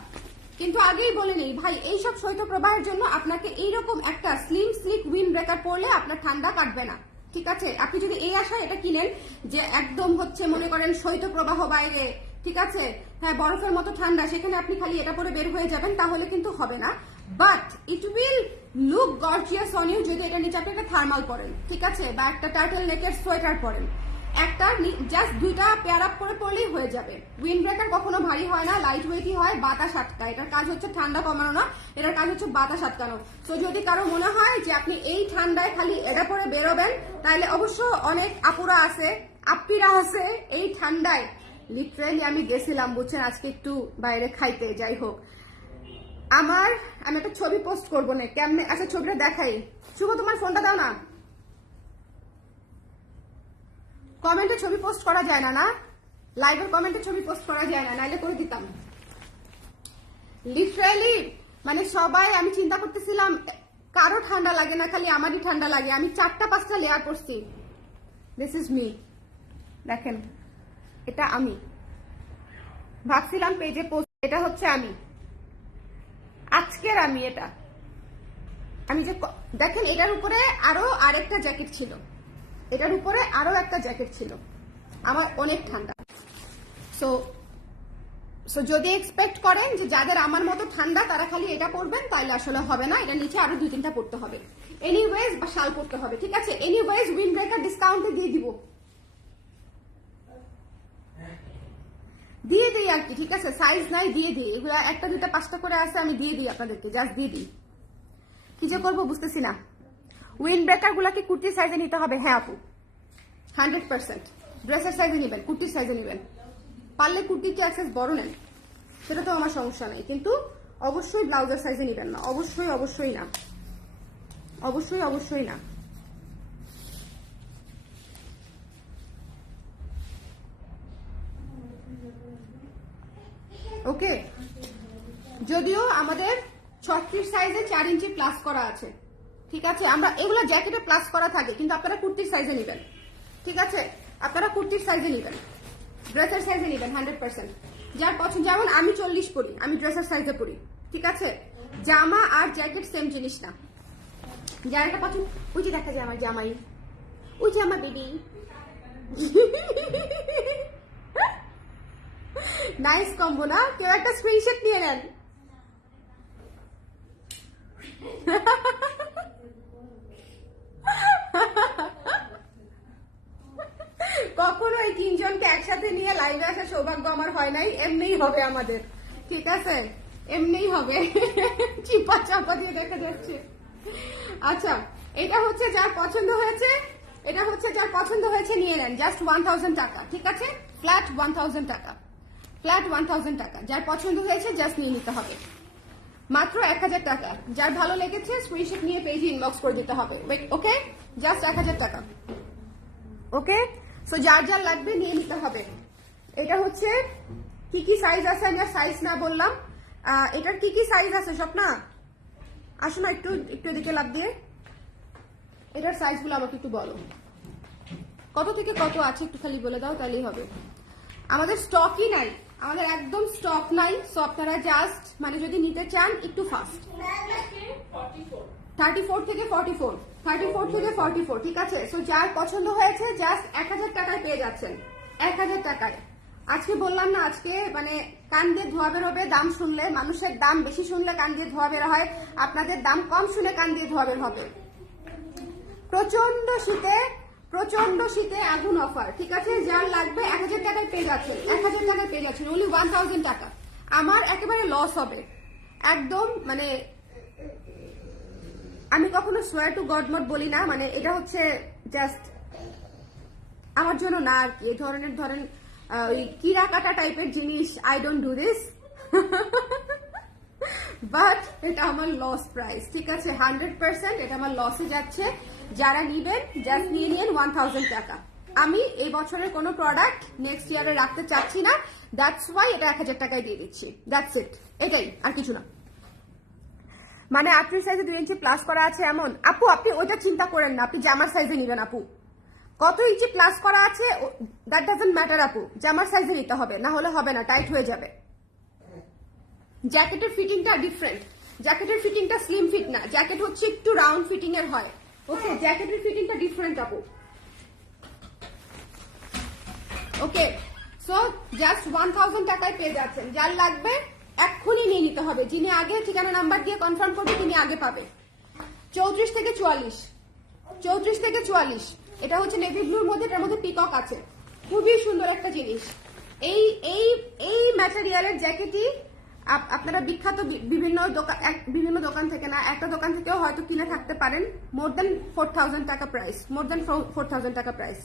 কিন্তু আগেই বলে নেই ভাই, এইসব শৈত্যপ্রবাহের জন্য আপনাকে এইরকম একটা স্লিম স্লিক উইন্ড ব্রেকার পরলে আপনার ঠান্ডা কাটবে না, ঠিক আছে? আপনি যদি এই আশায় এটা কিনেন যে একদম হচ্ছে মনে করেন শৈত্যপ্রবাহ বাইরে, ঠিক আছে, হ্যাঁ বরফের মতো ঠান্ডা, সেখানে আপনি খালি এটা পরে বের হয়ে যাবেন, তাহলে কিন্তু হবে না। But it will look gorgeous on you যদি এটা নিচে আপনি একটা থার্মাল পরেন, ঠিক আছে, বা একটা টার্টল নেকের সোয়েটার পরেন। একটা জাস্ট দুইটা পেয়ার আপ করে পড়লেই হয়ে যাবে। উইন্ড ব্রেকার কখনো ভারী হয় না, লাইট ওয়েটই হয়, বাতাস আটকায়। এটার কাজ হচ্ছে ঠান্ডা কমানো না, এটার কাজ হচ্ছে বাতাস আটকানো। তো যদি কারো মনে হয় যে আপনি এই ঠান্ডায় খালি এটা পরে বেরোবেন, তাহলে অবশ্য অনেক আপুরা আছে, আপ্পিরা আছে এই ঠান্ডায়। লিটারেলি আমি গেছিলাম বুঝছেন আজকে একটু বাইরে খাইতে, যাই হোক। আমি একটা ছবি পোস্ট করবো না কেমনে, আচ্ছা ছবিটা দেখাই। শুভ তোমার ফোনটা দাও না। কমেন্টে ছবি পোস্ট করা যায় না, না লাইভের কমেন্টে ছবি পোস্ট করা যায় না, নাইলে করে দিতাম। লিটারালি মানে সবাই, আমি চিন্তা করতেছিলাম কারো ঠান্ডা লাগে না, খালি আমারই ঠান্ডা লাগে। আমি 4টা-5টা লেয়ার করছি। দিস ইজ মি, দেখেন এটা আমি ভাবছিলাম পেজে পোস্ট, এটা হচ্ছে আমি আজকের আমি। এটা আমি যে দেখেন, এটার উপরে আরো আরেকটা জ্যাকেট ছিল, এটার উপরে আরো একটা জ্যাকেট ছিল। আমার অনেক ঠান্ডা। সো যদি এক্সপেক্ট করেন যে যাদের আমার মতো ঠান্ডা তারা খালি এটা পরবেন, তাইলে আসলে হবে না। এটা নিচে আরো 2-3টা পড়তে হবে, এনিওয়েজ, বা শাল পড়তে হবে, ঠিক আছে? এনিওয়েজ উইন্ড ব্রেকার ডিসকাউন্টে দিয়ে দিই আর কি, ঠিক আছে? সাইজ নাই, দিয়ে দিই। এগুলা 1টা 2টা 5টা করে আছে, আমি দিয়ে দিই আপনাদেরকে, জাস্ট দিয়ে দিই। কি যে করবো বুঝতেছি না। উইন্ড ব্রেকার গুলাকে কুর্তির সাইজে নিতে হবে, হ্যাঁ আপু 100%। ড্রেসের সাইজে নেবেন, কুর্তির সাইজে নেবেন, পারলে কুর্তির কি অ্যাক্সেস বড় নেন, সেটা তো আমার সমস্যা নেই, কিন্তু অবশ্যই ব্লাউজের সাইজে নেবেন না, অবশ্যই না, অবশ্যই না। ওকে, যদিও আমাদের 36 সাইজে 4 ইঞ্চি প্লাস করা আছে, ঠিক আছে? আমরা এগুলো জ্যাকেটে প্লাস করা থাকে, কিন্তু আপনারা কুর্তির সাইজে নেবেন, ঠিক আছে? আপনারা কুর্তির সাইজে নেবেন, ড্রেসের সাইজে নেবেন 100%। যার পছন্দ, যেমন আমি 40 পরি, আমি ড্রেসের সাইজে পরি, ঠিক আছে? জামা আর জ্যাকেট সেম জিনিস না। যার একটা পছন্দ, ওই যে দেখা যায় আমার জামাই, ওই যে আমার বেবি। নাইস কম্বো না? কেউ একটা স্ক্রিনশট নিয়ে নেন। কখনো এই 3 জনকে একসাথে নিয়ে লাইভে আসার সৌভাগ্য আমার হয় নাই, এমনিই হবে আমাদের, ঠিক আছে? এমনিই হবে, চিপা চাপা দিয়ে দেখা যাচ্ছে। আচ্ছা, এটা হচ্ছে যার পছন্দ হয়েছে, এটা হচ্ছে যার পছন্দ হয়েছে নিয়ে নেন, জাস্ট 1000 টাকা, ঠিক আছে? ফ্ল্যাট 1000 টাকা, ফ্ল্যাট 1000 টাকা, যার পছন্দ হয়েছে জাস্ট নিয়ে নিতে হবে, মাত্র 1000 টাকা। যার ভালো লেগেছে স্ক্রিনশট নিয়ে পেজে ইনবক্স করে দিতে হবে, ওকে? জাস্ট 1000 টাকা, ওকে? সো যার যার লাগবে নিয়ে নিতে হবে। এটা হচ্ছে কি কি সাইজ আছে, আমি সাইজ না বললাম। এটার কি কি সাইজ আছে স্বপ্না? আসো না একটু একটু এদিকে লাভ দিয়ে, এটার সাইজগুলো আমাকে একটু বলো, কত থেকে কত আছে একটু খালি বলে দাও, তাহলেই হবে। আমাদের স্টকই নাই, আমাদের একদম স্টক নাই। সো আপনারা জাস্ট মানে যদি নিতে চান একটু ফাস্ট। 34 থেকে 44, 34 থেকে 44, ঠিক আছে? সো যার পছন্দ হয়েছে জাস্ট 1000 টাকায় পেয়ে যাচ্ছেন, 1000 টাকায়। আজকে বললাম না, আজকে মানে কান দিয়ে ধোয়া বের হবে দাম শুনলে, মানুষের দাম বেশি শুনলে কান দিয়ে ধোয়া বের হয়, আপনাদের দাম কম শুনে কান দিয়ে ধোয়া বের হবে। প্রচন্ড শীতে আগুন অফার, ঠিক আছে? যার লাগবে 1000 টাকায় পেয়ে যাচ্ছেন, 1000 টাকায় পেয়ে যাচ্ছেন, only 1000 টাকা। আমার একেবারে লস হবে একদম, মানে আমি কখনো সোয়ার টু গড মড বলি না, মানে এটা হচ্ছে জাস্ট আমার জন্য না আর কি। এই ধরনের ধরেন ওই কিরা কাটা টাইপের জিনিস, I don't do this, but এটা আমার লস প্রাইস, ঠিক আছে? 100% এটা আমার লসে যাচ্ছে। যারা নিবেন জাস্ট নিয়ে নিন 1000 টাকা। আমি এই বছরের কোনো প্রোডাক্ট নেক্সট ইয়ারে রাখতে চাচ্ছি না, দ্যাটস ওয়াই এটা 1000 টাকায় দিয়ে দিচ্ছি, দ্যাটস ইট, এটাই, আর কিছু না। মানে 38 সাইজে 2 ইঞ্চি প্লাস করা আছে এমন? আপু আপনি ওইটা চিন্তা করেন না, আপনি জামার সাইজে নিবেন আপু। কত ইঞ্চি প্লাস করা আছে দ্যাট ডাজন্ট ম্যাটার আপু, জামার সাইজে নিতে হবে, না হলে হবে না, টাইট হয়ে যাবে। জ্যাকেটের ফিটিংটা ডিফারেন্ট, জ্যাকেটের ফিটিংটা স্লিম ফিট না, জ্যাকেট হচ্ছে একটু রাউন্ড ফিটিং এর হয়, ওকে? জ্যাকেটের ফিটিংটা ডিফারেন্ট আপু, ওকে? সো জাস্ট 1000 টাকায় পেয়ে যাচ্ছেন। যার লাগবে এক্ষুনি নিয়ে নিতে হবে, যিনি আগে ঠিকানা নাম্বার দিয়ে কনফার্ম করবে তিনি আগে পাবে। 34 থেকে 44, 34 থেকে 44, এটা হচ্ছে নেভি ব্লুর মধ্যে, এটার মধ্যে পিকক আছে, খুবই সুন্দর একটা জিনিস। এই এই এই ম্যাটেরিয়ালের জ্যাকেটই আপনারা বিখ্যাত বিভিন্ন দোকান থেকে না, একটা দোকান থেকেও হয়তো কিনে থাকতে পারেন। মোর দেন 4000 টাকা প্রাইস, মোর দেন 4000 টাকা প্রাইস,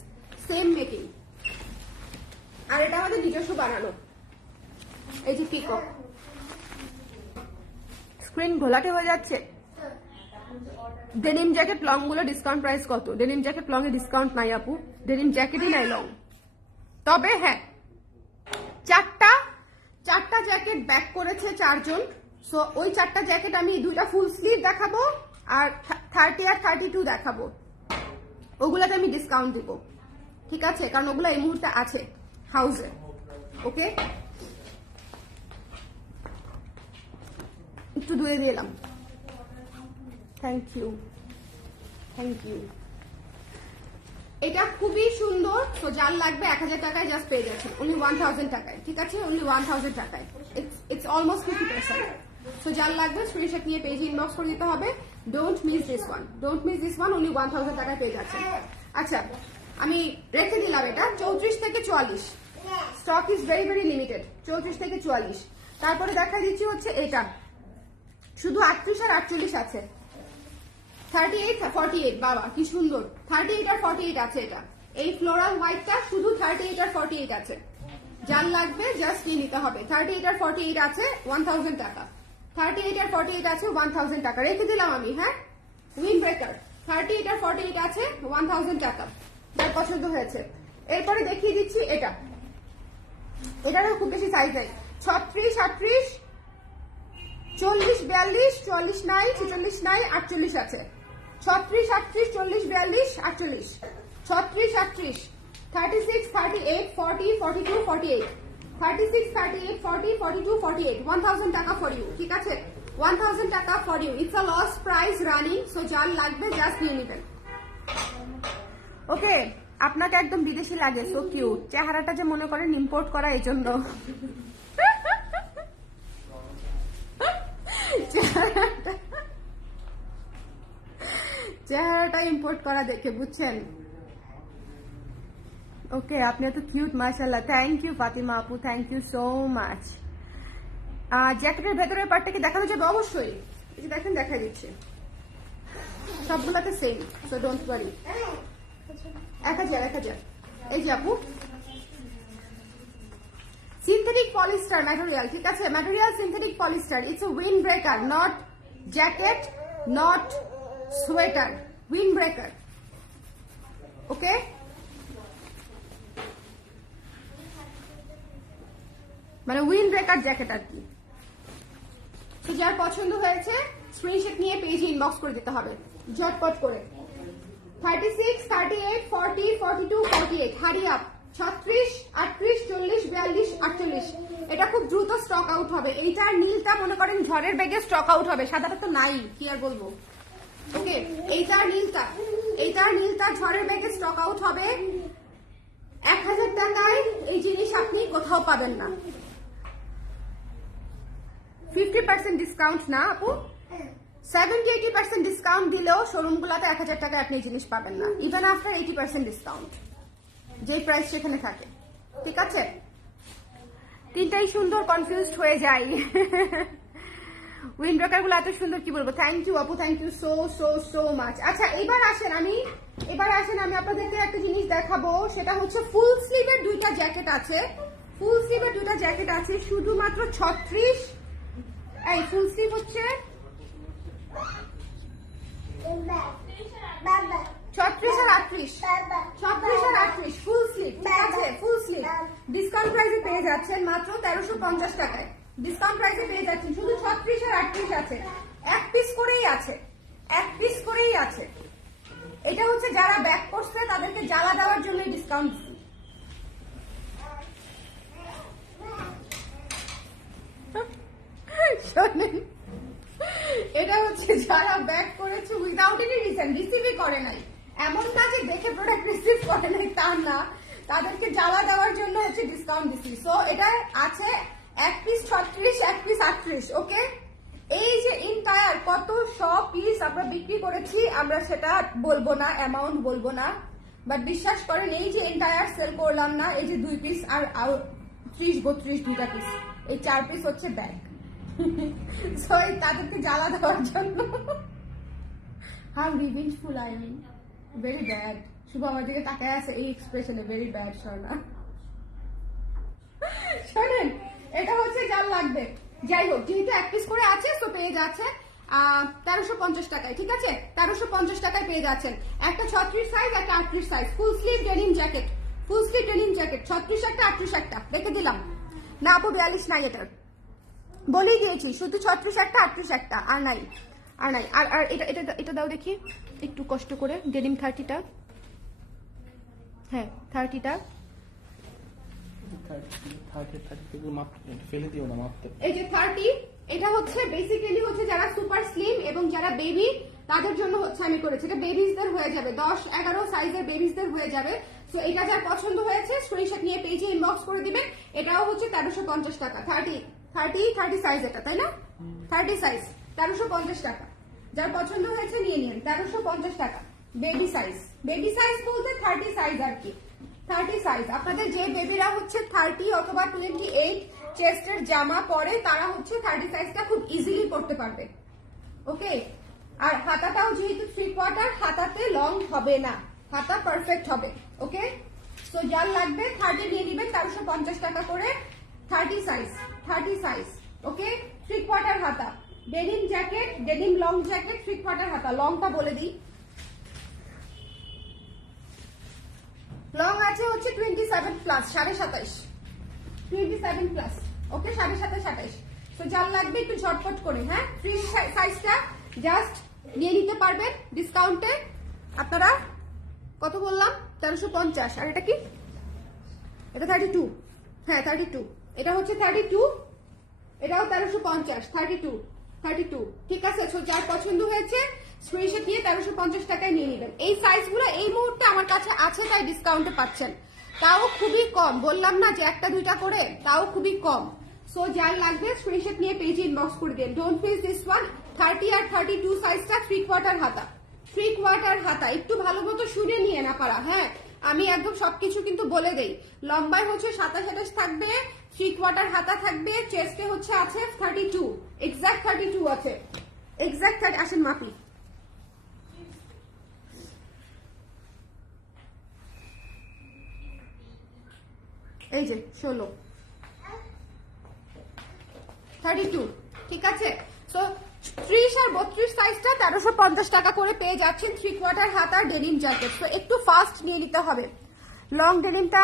সেম মেকিং। আর এটা আমাদের নিজস্ব বানানো, এই যে পিকক। স্ক্রিন ঘোলাটে হয়ে যাচ্ছে। ডেনিম জ্যাকেট লং গুলো ডিসকাউন্ট প্রাইস কত? ডেনিম জ্যাকেট লং এ ডিসকাউন্ট নাই আপু, ডেনিম জ্যাকেটই নাই লং। তবে হ্যাঁ, চারটা জ্যাকেট ব্যাক করেছে 4 জন। সো ওই 4টা জ্যাকেট আমি 2টা ফুল স্লিভ দেখাবো আর 30 আর 32 দেখাবো, ওগুলাতে আমি ডিসকাউন্ট দিব, ঠিক আছে? কারণ ওগুলো এই মুহূর্তে আছে হাউসে, ওকে? একটু ধুয়ে দিলাম, থ্যাংক ইউ, থ্যাংক ইউ। এটা খুবই সুন্দর। তো যার লাগবে 1000 টাকায় জাস্ট পেয়ে যাচ্ছেন, only 1000 টাকায়, ঠিক আছে? only 1000 টাকায়, it's almost 50%। তো যার লাগবে স্ক্রিনশট নিয়ে পেজে ইনবক্স করে দিতে হবে। Don't miss this one, don't miss this one, only 1000 টাকায় পেয়ে যাচ্ছেন। আচ্ছা, আমি রেখে দিলাম এটা 34 থেকে 44, stock is very very limited, 34 থেকে 44। তারপরে দেখা দিচ্ছি হচ্ছে এটা, শুধু 38 আর 48 আছে, 38 48, বাবা কি সুন্দর, 38 আর 48 আছে। এটা এই ফ্লোরাল হোয়াইটটা শুধু 38 আর 48 আছে, যার লাগবে জাস্ট নিয়ে নিতে হবে। 38 আর 48 আছে 1000 টাকা, 38 আর 48 আছে 1000 টাকা, রেখে দিলাম আমি, হ্যাঁ? উইন ব্রেকার 38 আর 48 আছে 1000 টাকা, যার পছন্দ হয়েছে। এরপরে দেখিয়ে দিচ্ছি এটা, এটারও খুব বেশি সাইজ নেই, 36 38 40 42 44 নাই, 46 নাই, 48 আছে। 36 38 40 42 48, 36 38 36 38 40 42 48, 36 38 40 42 48, 1000 টাকা ফর ইউ, ঠিক আছে? 1000 টাকা for you, it's a loss price running. So যার লাগবে জাস্ট নিয়ে নেবেন, ওকে? আপনাকে একদম বিদেশি লাগে, সো কিউট, চেহারাটা যে মনে করেন ইম্পোর্ট করা, এই জন্য চেহারাটা ইম্পোর্ট করা দেখে, বুঝছেন? ওকে, আপনি এত কিউট, মাশাআল্লাহ। থ্যাংক ইউ ফাতিমা আপু, থ্যাংক ইউ সো মাচ। জ্যাকেটের ভেতরের পার্টটা কি দেখানো যাবে? অবশ্যই। এই যে দেখেন, দেখা দিচ্ছে, সবগুলাতে সেম, সো ডোন্ট ওয়ারি। 1000 এই যে আপু, সিনথেটিক পলিস্টার ম্যাটেরিয়াল, ঠিক আছে, material synthetic polyester. It's a windbreaker, not jacket, not sweater, windbreaker. Okay, মানে উইন্ড ব্রেকার জ্যাকেট আর কি। তো যার পছন্দ হয়েছে স্ক্রিনশট নিয়ে পেজে ইনবক্স করে দিতে হবে ঝটপট করে। 36, 38, 40, 42, 48, হারি আপ। 36, 38, 40, 42, 48। এটা খুব দ্রুত স্টক আউট হবে। এইটার নীলটা মনে করেন ঝড়ের বেগে স্টক আউট হবে, সাদাটা তো নাই, কি আর বলবো। ওকে, এইটার নীলটা ঝড়ের বেগে স্টক আউট হবে। 1000 টাকায় এই জিনিস আপনি কোথাও পাবেন না। 50% ডিসকাউন্ট না আপু, 70-80% ডিসকাউন্ট দিলেও শোরুমগুলোতে 1000 টাকায় আপনি এই জিনিস পাবেন না, ইভেন আফটার 80% ডিসকাউন্ট, যেই প্রাইস সেখানে থাকে। ঠিক আছে, তিনটাই সুন্দর, কনফিউজড হয়ে যাই। উইন্ড ব্রেকার গুলো এত সুন্দর, কি বলবো। থ্যাংক ইউ আপু, thank you so so so much. আচ্ছা, এবার আসেন আমি আপনাদেরকে একটা জিনিস দেখাবো, সেটা হচ্ছে ফুল স্লিভের দুইটা জ্যাকেট আছে। ফুল স্লিভের দুইটা জ্যাকেট আছে শুধুমাত্র 36। এই ফুল স্লিভ হচ্ছে 36 আর 38, 36 আর 38 ফুল স্লিভ, ঠিক আছে, ফুল স্লিভ। ডিসকাউন্ট প্রাইসে পেয়ে যাচ্ছেন মাত্র 1350 টাকায়। ডিসকাউন্ট প্রাইসে পেয়ে যাচ্ছেন শুধু 36 আর 38 আছে, এক পিস করেই আছে, এক পিস করেই আছে। এটা হচ্ছে যারা ব্যাক করছে তাদেরকে জ্বালা দেওয়ার জন্য ডিসকাউন্ট দিচ্ছি। শোনেন, এটা হচ্ছে যারা ব্যাক করেছে উইদাউট এনি রিজন, রিসিভই করে নাই, এমন না যে দেখে প্রোডাক্ট রিসিভ করে নাই, তা না, তাদেরকে জ্বালা দেওয়ার জন্য হচ্ছে ডিসকাউন্ট দিচ্ছি। সো এটা আছে এক পিস 36, এক পিস 38। ওকে, এই যে ইনটায়ার কত পিস আমরা বিক্রি করেছি, আমরা সেটা বলবো না, অ্যামাউন্ট বলবো না, বাট বিশ্বাস করেন এই যে এন্টায়ার সেল করলাম না, এই যে 2 পিস আর 30-32 দুইটা পিস, এই 4 পিস হচ্ছে ব্যাগ। সো তাদেরকে জ্বালা দেওয়ার জন্য। How revengeful I mean, very bad. Shubho আমার দিকে তাকায় আছে এই এক্সপ্রেশনে, ভেরি ব্যাড স্বর্ণা। শোনেন, এটা হচ্ছে যার লাগবে, যাই হোক, যেহেতু এক পিস করে আছে তো পেয়ে যাচ্ছে 1350 টাকায়, ঠিক আছে, 1350 টাকায় পেয়ে যাচ্ছেন একটা 36 সাইজ, একটা 38 size, full sleeve denim jacket, full sleeve denim jacket, 36 একটা 38 একটা রেখে দিলাম না আপু, 42 নাই, এটার বলেই দিয়েছি, শুধু 36 একটা 38 একটা, আর নাই, আর নাই। আর আর এটা এটা এটা দাও দেখি একটু কষ্ট করে, ডেনিম 30টা, হ্যাঁ 30টা, এই যে 30, এটা হচ্ছে বেসিক্যালি হচ্ছে যারা সুপার স্লিম এবং যারা বেবি তাদের জন্য হচ্ছে আমি করেছি। এটা বেবিজদের হয়ে যাবে, 10-11 সাইজের বেবিজদের হয়ে যাবে। সো এটা যার পছন্দ হয়েছে স্ক্রিনশট নিয়ে পেজে ইনবক্স করে দিবেন। এটাও হচ্ছে 1350 টাকা, 30 সাইজ, এটা তাই না, 30 সাইজ 1350 টাকা। যার পছন্দ হয়েছে নিয়ে নিন, 1350 টাকা। বেবি সাইজ, বেবি সাইজ বলতে 30 সাইজ আর কি, 30 সাইজ। আপনাদের যে বেবিরা হচ্ছে 30 অথবা 28 চেস্টের জামা পরে, তারা হচ্ছে 30 সাইজটা খুব ইজিলি পড়তে পারবে। ওকে, আর হাতাটাও যেহেতু 3/4, হাতাতে লং হবে না, হাতা পারফেক্ট হবে। ওকে, সো যার লাগবে 30 নিয়ে নেবেন, 1350 টাকা করে, 30 সাইজ। ওকে, 3/4 হাতা, denim jacket, denim long jacket, 3/4 হাতা। লংটা বলে দিই, লং আছে হচ্ছে 27 প্লাস, 27.5, 27 প্লাস। ওকে, 27.5-28। তো যার লাগবে একটু ঝটপট করে, হ্যাঁ, 3 সাইজটা জাস্ট নিয়ে নিতে পারবেন ডিসকাউন্টে। আপনারা কত বললাম, 1350। আর এটা কি, এটা 32, হ্যাঁ 32, এটা হচ্ছে 32, এটাও 1350, 32, ঠিক আছে। সো যার পছন্দ হয়েছে স্ক্রিনশট নিয়ে 1350 টাকায় নিয়ে নেবেন। এই সাইজগুলো এই মুহূর্তে আমার কাছে আছে, তাই ডিসকাউন্টে পাচ্ছেন, তাও খুবই কম, বললাম না যে একটা দুইটা করে, তাও খুবই কম। সো যার লাগবে স্ক্রিনশট নিয়ে পেজে ইনবক্স করে দেন। Don't miss this one. 30 আর 32 সাইজটা 3/4 হাতা, 3/4 হাতা। একটু ভালো মতো শুনে নিয়ে না পারা, হ্যাঁ, আমি একদম সবকিছু কিন্তু বলে দেই। লম্বায় হচ্ছে 27-28 থাকবে, 3/4 হাতা থাকবে, চেস্টে হচ্ছে আছে 32, এক্সাক্ট 32 আছে, এক্সাক্ট 30। আসেন মাপি। এই যে 16, 32, ঠিক আছে। সো 30 আর 32 সাইজটা 1350 টাকা করে পেয়ে যাচ্ছেন 3/4 হাতার ডেনিম জ্যাকেট। তো একটু ফাস্ট নিয়ে নিতে হবে। লং ডেনিমটা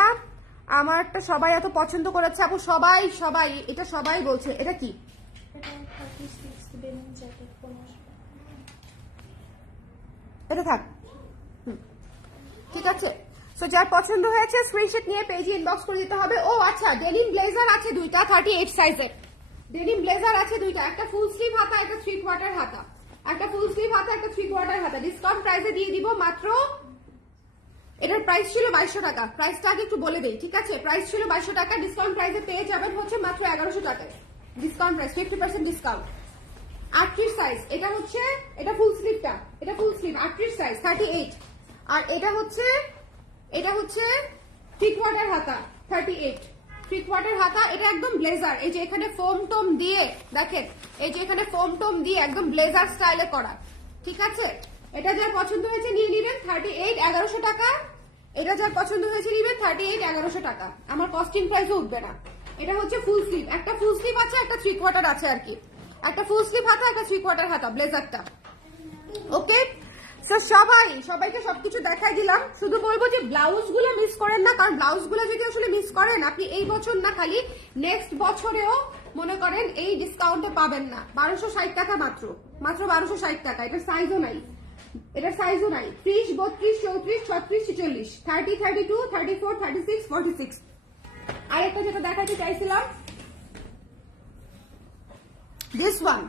আমার একটা সবাই এত পছন্দ করেছে আপু, সবাই সবাই এটা সবাই বলছে। এটা কি? এটা 36 ডেনিম জ্যাকেট 1500। এটা থাক, ঠিক আছে। সো যার পছন্দ হয়েছে স্ক্রিনশট নিয়ে পেজে ইনবক্স করে দিতে হবে। ও আচ্ছা, ডেনিম ব্লেজার আছে দুইটা 38 সাইজের। ডেনিম ব্লেজার আছে দুইটা, একটা ফুল স্লিভ হাতা, একটা 3/4 হাতা, একটা ফুল স্লিভ হাতা, একটা 3/4 হাতা। ডিসকাউন্ট প্রাইসে দিয়ে দিব মাত্র, এটার প্রাইস ছিল 2200 টাকা। প্রাইসটা আগে একটু বলে দেই, ঠিক আছে। প্রাইস ছিল 2200 টাকা, ডিসকাউন্ট প্রাইসে পেয়ে যাবেন হচ্ছে মাত্র 1100 টাকায়। Discount price 50% discount. 38 সাইজ, এটা হচ্ছে, এটা ফুল স্লিভটা, এটা ফুল স্লিভ 38 সাইজ 38। আর এটা হচ্ছে 3/4 হাতা 38, 3/4 হাতা। এটা একদম ব্লেজার, এই যে এখানে ফোম টোম দিয়ে দেখেন, এই যে এখানে ফোম টোম দিয়ে একদম ব্লেজার স্টাইলে করা, ঠিক আছে। এটা যার পছন্দ হয়েছে নিয়ে নিবেন 38 1100 টাকা। এটা যার পছন্দ হয়েছে নিবেন 38 1100 টাকা। আমার কস্টিং প্রাইসও উঠবে না। এটা হচ্ছে ফুল স্লিভ, একটা ফুল স্লিভ আছে, একটা 3/4 আছে আর কি, একটা ফুল স্লিভ হাতা, একটা 3/4 হাতা ব্লেজারটা। ওকে, তো সবাইকে সবকিছু দেখাই দিলাম। শুধু বলবো যে ব্লাউজ গুলো মিস করেন না, কারণ ব্লাউজ গুলো যদি আসলে মিস করেন আপনি এই বছর না খালি নেক্সট বছরেও মনে করেন এই ডিসকাউন্টে পাবেন না। 1260 টাকা মাত্র, মাত্র 1260 টাকা। এটার সাইজও নাই, 30 32 34 36 46 30 32 34 36 46। আরেকটা যেটা দেখাতে চাইছিলাম, দিস ওয়ান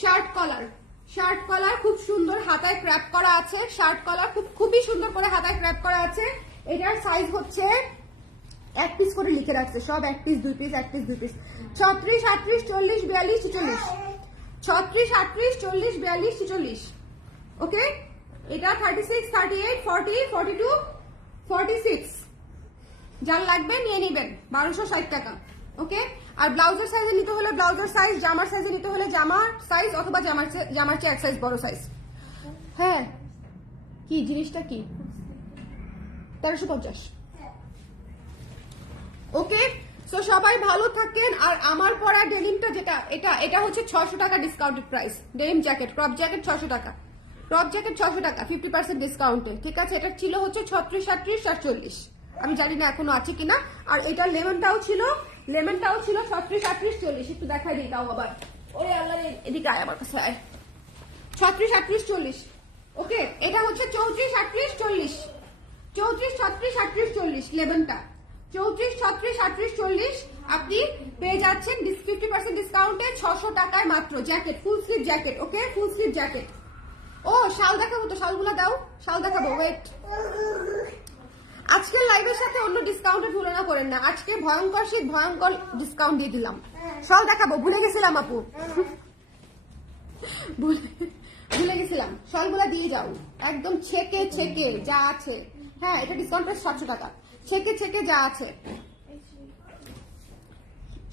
শার্ট কলার খুব সুন্দর হাতায় ক্র্যাপ করা আছে। শার্ট কলার খুবই সুন্দর করে হাতায় ক্র্যাপ করা আছে। এটার সাইজ হচ্ছে এক পিস করে লিখে রাখছে, সব এক পিস, দুই পিস, এক পিস, দুই পিস। 36 38 40 42 46, 36 38 40 42 46। ওকে, এটা 36 38 40 42 46। যার লাগবে নিয়ে নিবেন 1260 টাকা। ওকে, আর ব্লাউজের সাইজে নিতে হলে ব্লাউজের সাইজ, জামার সাইজে নিতে হলে জামার সাইজ, অথবা জামার চেয়ে এক সাইজ বড় সাইজ। হ্যাঁ, কি জিনিসটা কি? 1350। ওকে, সো সবাই ভালো থাকেন। আর আমার পরা ডেনিমটা যেটা, এটা হচ্ছে 600 টাকা discounted price. Denim jacket, crop jacket 600 টাকা, ক্রপ জ্যাকেট 600 টাকা 50% ডিসকাউন্টে, ঠিক আছে। এটা ছিল হচ্ছে 36 38 আর 40, আমি জানি না এখনো আছে কিনা। আর এটা লেমনটাও ছিল 36 38 40। একটু দেখাই দিই তাও আবার, ওরে আল্লাহ রে, এদিকে আয় আমার কাছে আয়। 36 38 40। ওকে, এটা হচ্ছে 34 38 40, 34 36 38 40 লেমনটা, 34 36 38 40 আপনি পেয়ে যাচ্ছেন 50% ডিসকাউন্টে 600 টাকায় মাত্র। Jacket, full sleeve jacket. Okay, full sleeve jacket. ও শাল দেখাবো তো, শালগুলো দাও, শাল দেখাবো, ওয়েট। আজকের লাইভের সাথে অন্য ডিসকাউন্টের তুলনা করেন না, আজকে ভয়ঙ্কর শীত, ভয়ঙ্কর ডিসকাউন্ট দিয়ে দিলাম। শাল দেখাবো, ভুলে গেছিলাম আপু, ভুলে গেছিলাম। শালগুলা দিয়ে যাও একদম ছেকে যা আছে। হ্যাঁ, এটা ডিসকাউন্ট প্রাইস 700 টাকা। ছেকে যা আছে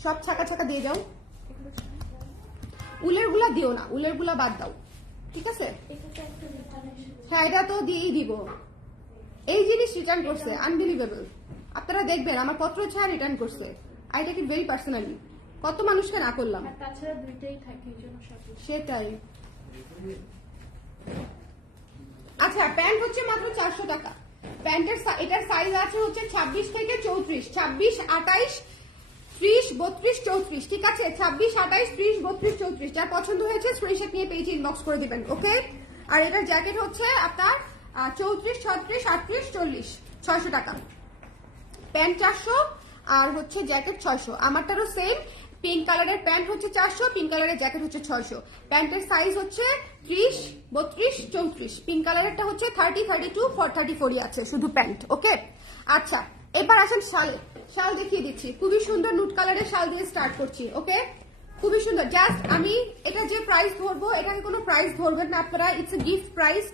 সব ছাকা দিয়ে যাও। উলের গুলা দিও না, উলের গুলা বাদ দাও, ঠিক আছে। হ্যাঁ, এটা তো দিয়েই দিব। এই জিনিস রিটার্ন করছে, আনবিলিভেবল। আপনারা দেখবেন আমার পত্র ছাড়া রিটার্ন করছে। I take it very personally. কত মানুষকে না করলাম, তাছাড়া দুইটাই থাকে, এই জন্য সেটাই। আচ্ছা, প্যান্ট হচ্ছে মাত্র 400 টাকা। প্যান্টের এটার সাইজ আছে হচ্ছে 26 থেকে 34, 26 28 30 32 34, ঠিক আছে। 26 28 30 32 34। যার পছন্দ হয়েছে স্ক্রিনশট নিয়ে পেজে ইনবক্স করে দিবেন। ওকে, আর এটার জ্যাকেট হচ্ছে আপনার 34 36 38 40, 600 টাকা। প্যান্ট 400 আর হচ্ছে জ্যাকেট 600। আমারটারও সেম, পিঙ্ক কালারের প্যান্ট হচ্ছে 400, পিঙ্ক কালারের জ্যাকেট হচ্ছে 600। প্যান্টের সাইজ হচ্ছে 30 32 34, পিঙ্ক কালারেরটা হচ্ছে 30 32 34 আছে শুধু প্যান্ট। ওকে, আচ্ছা এবার আসেন শালে। শাল দেখিয়ে দিচ্ছি, খুবই সুন্দর নুট কালারের শাল দিয়ে স্টার্ট করছি। ওকে, খুবই সুন্দর। জাস্ট আমি এটা যে প্রাইস ধরবো, এটাকে কোনো প্রাইস ধরবেন না আপনারা, ইটস এ গিফট প্রাইস।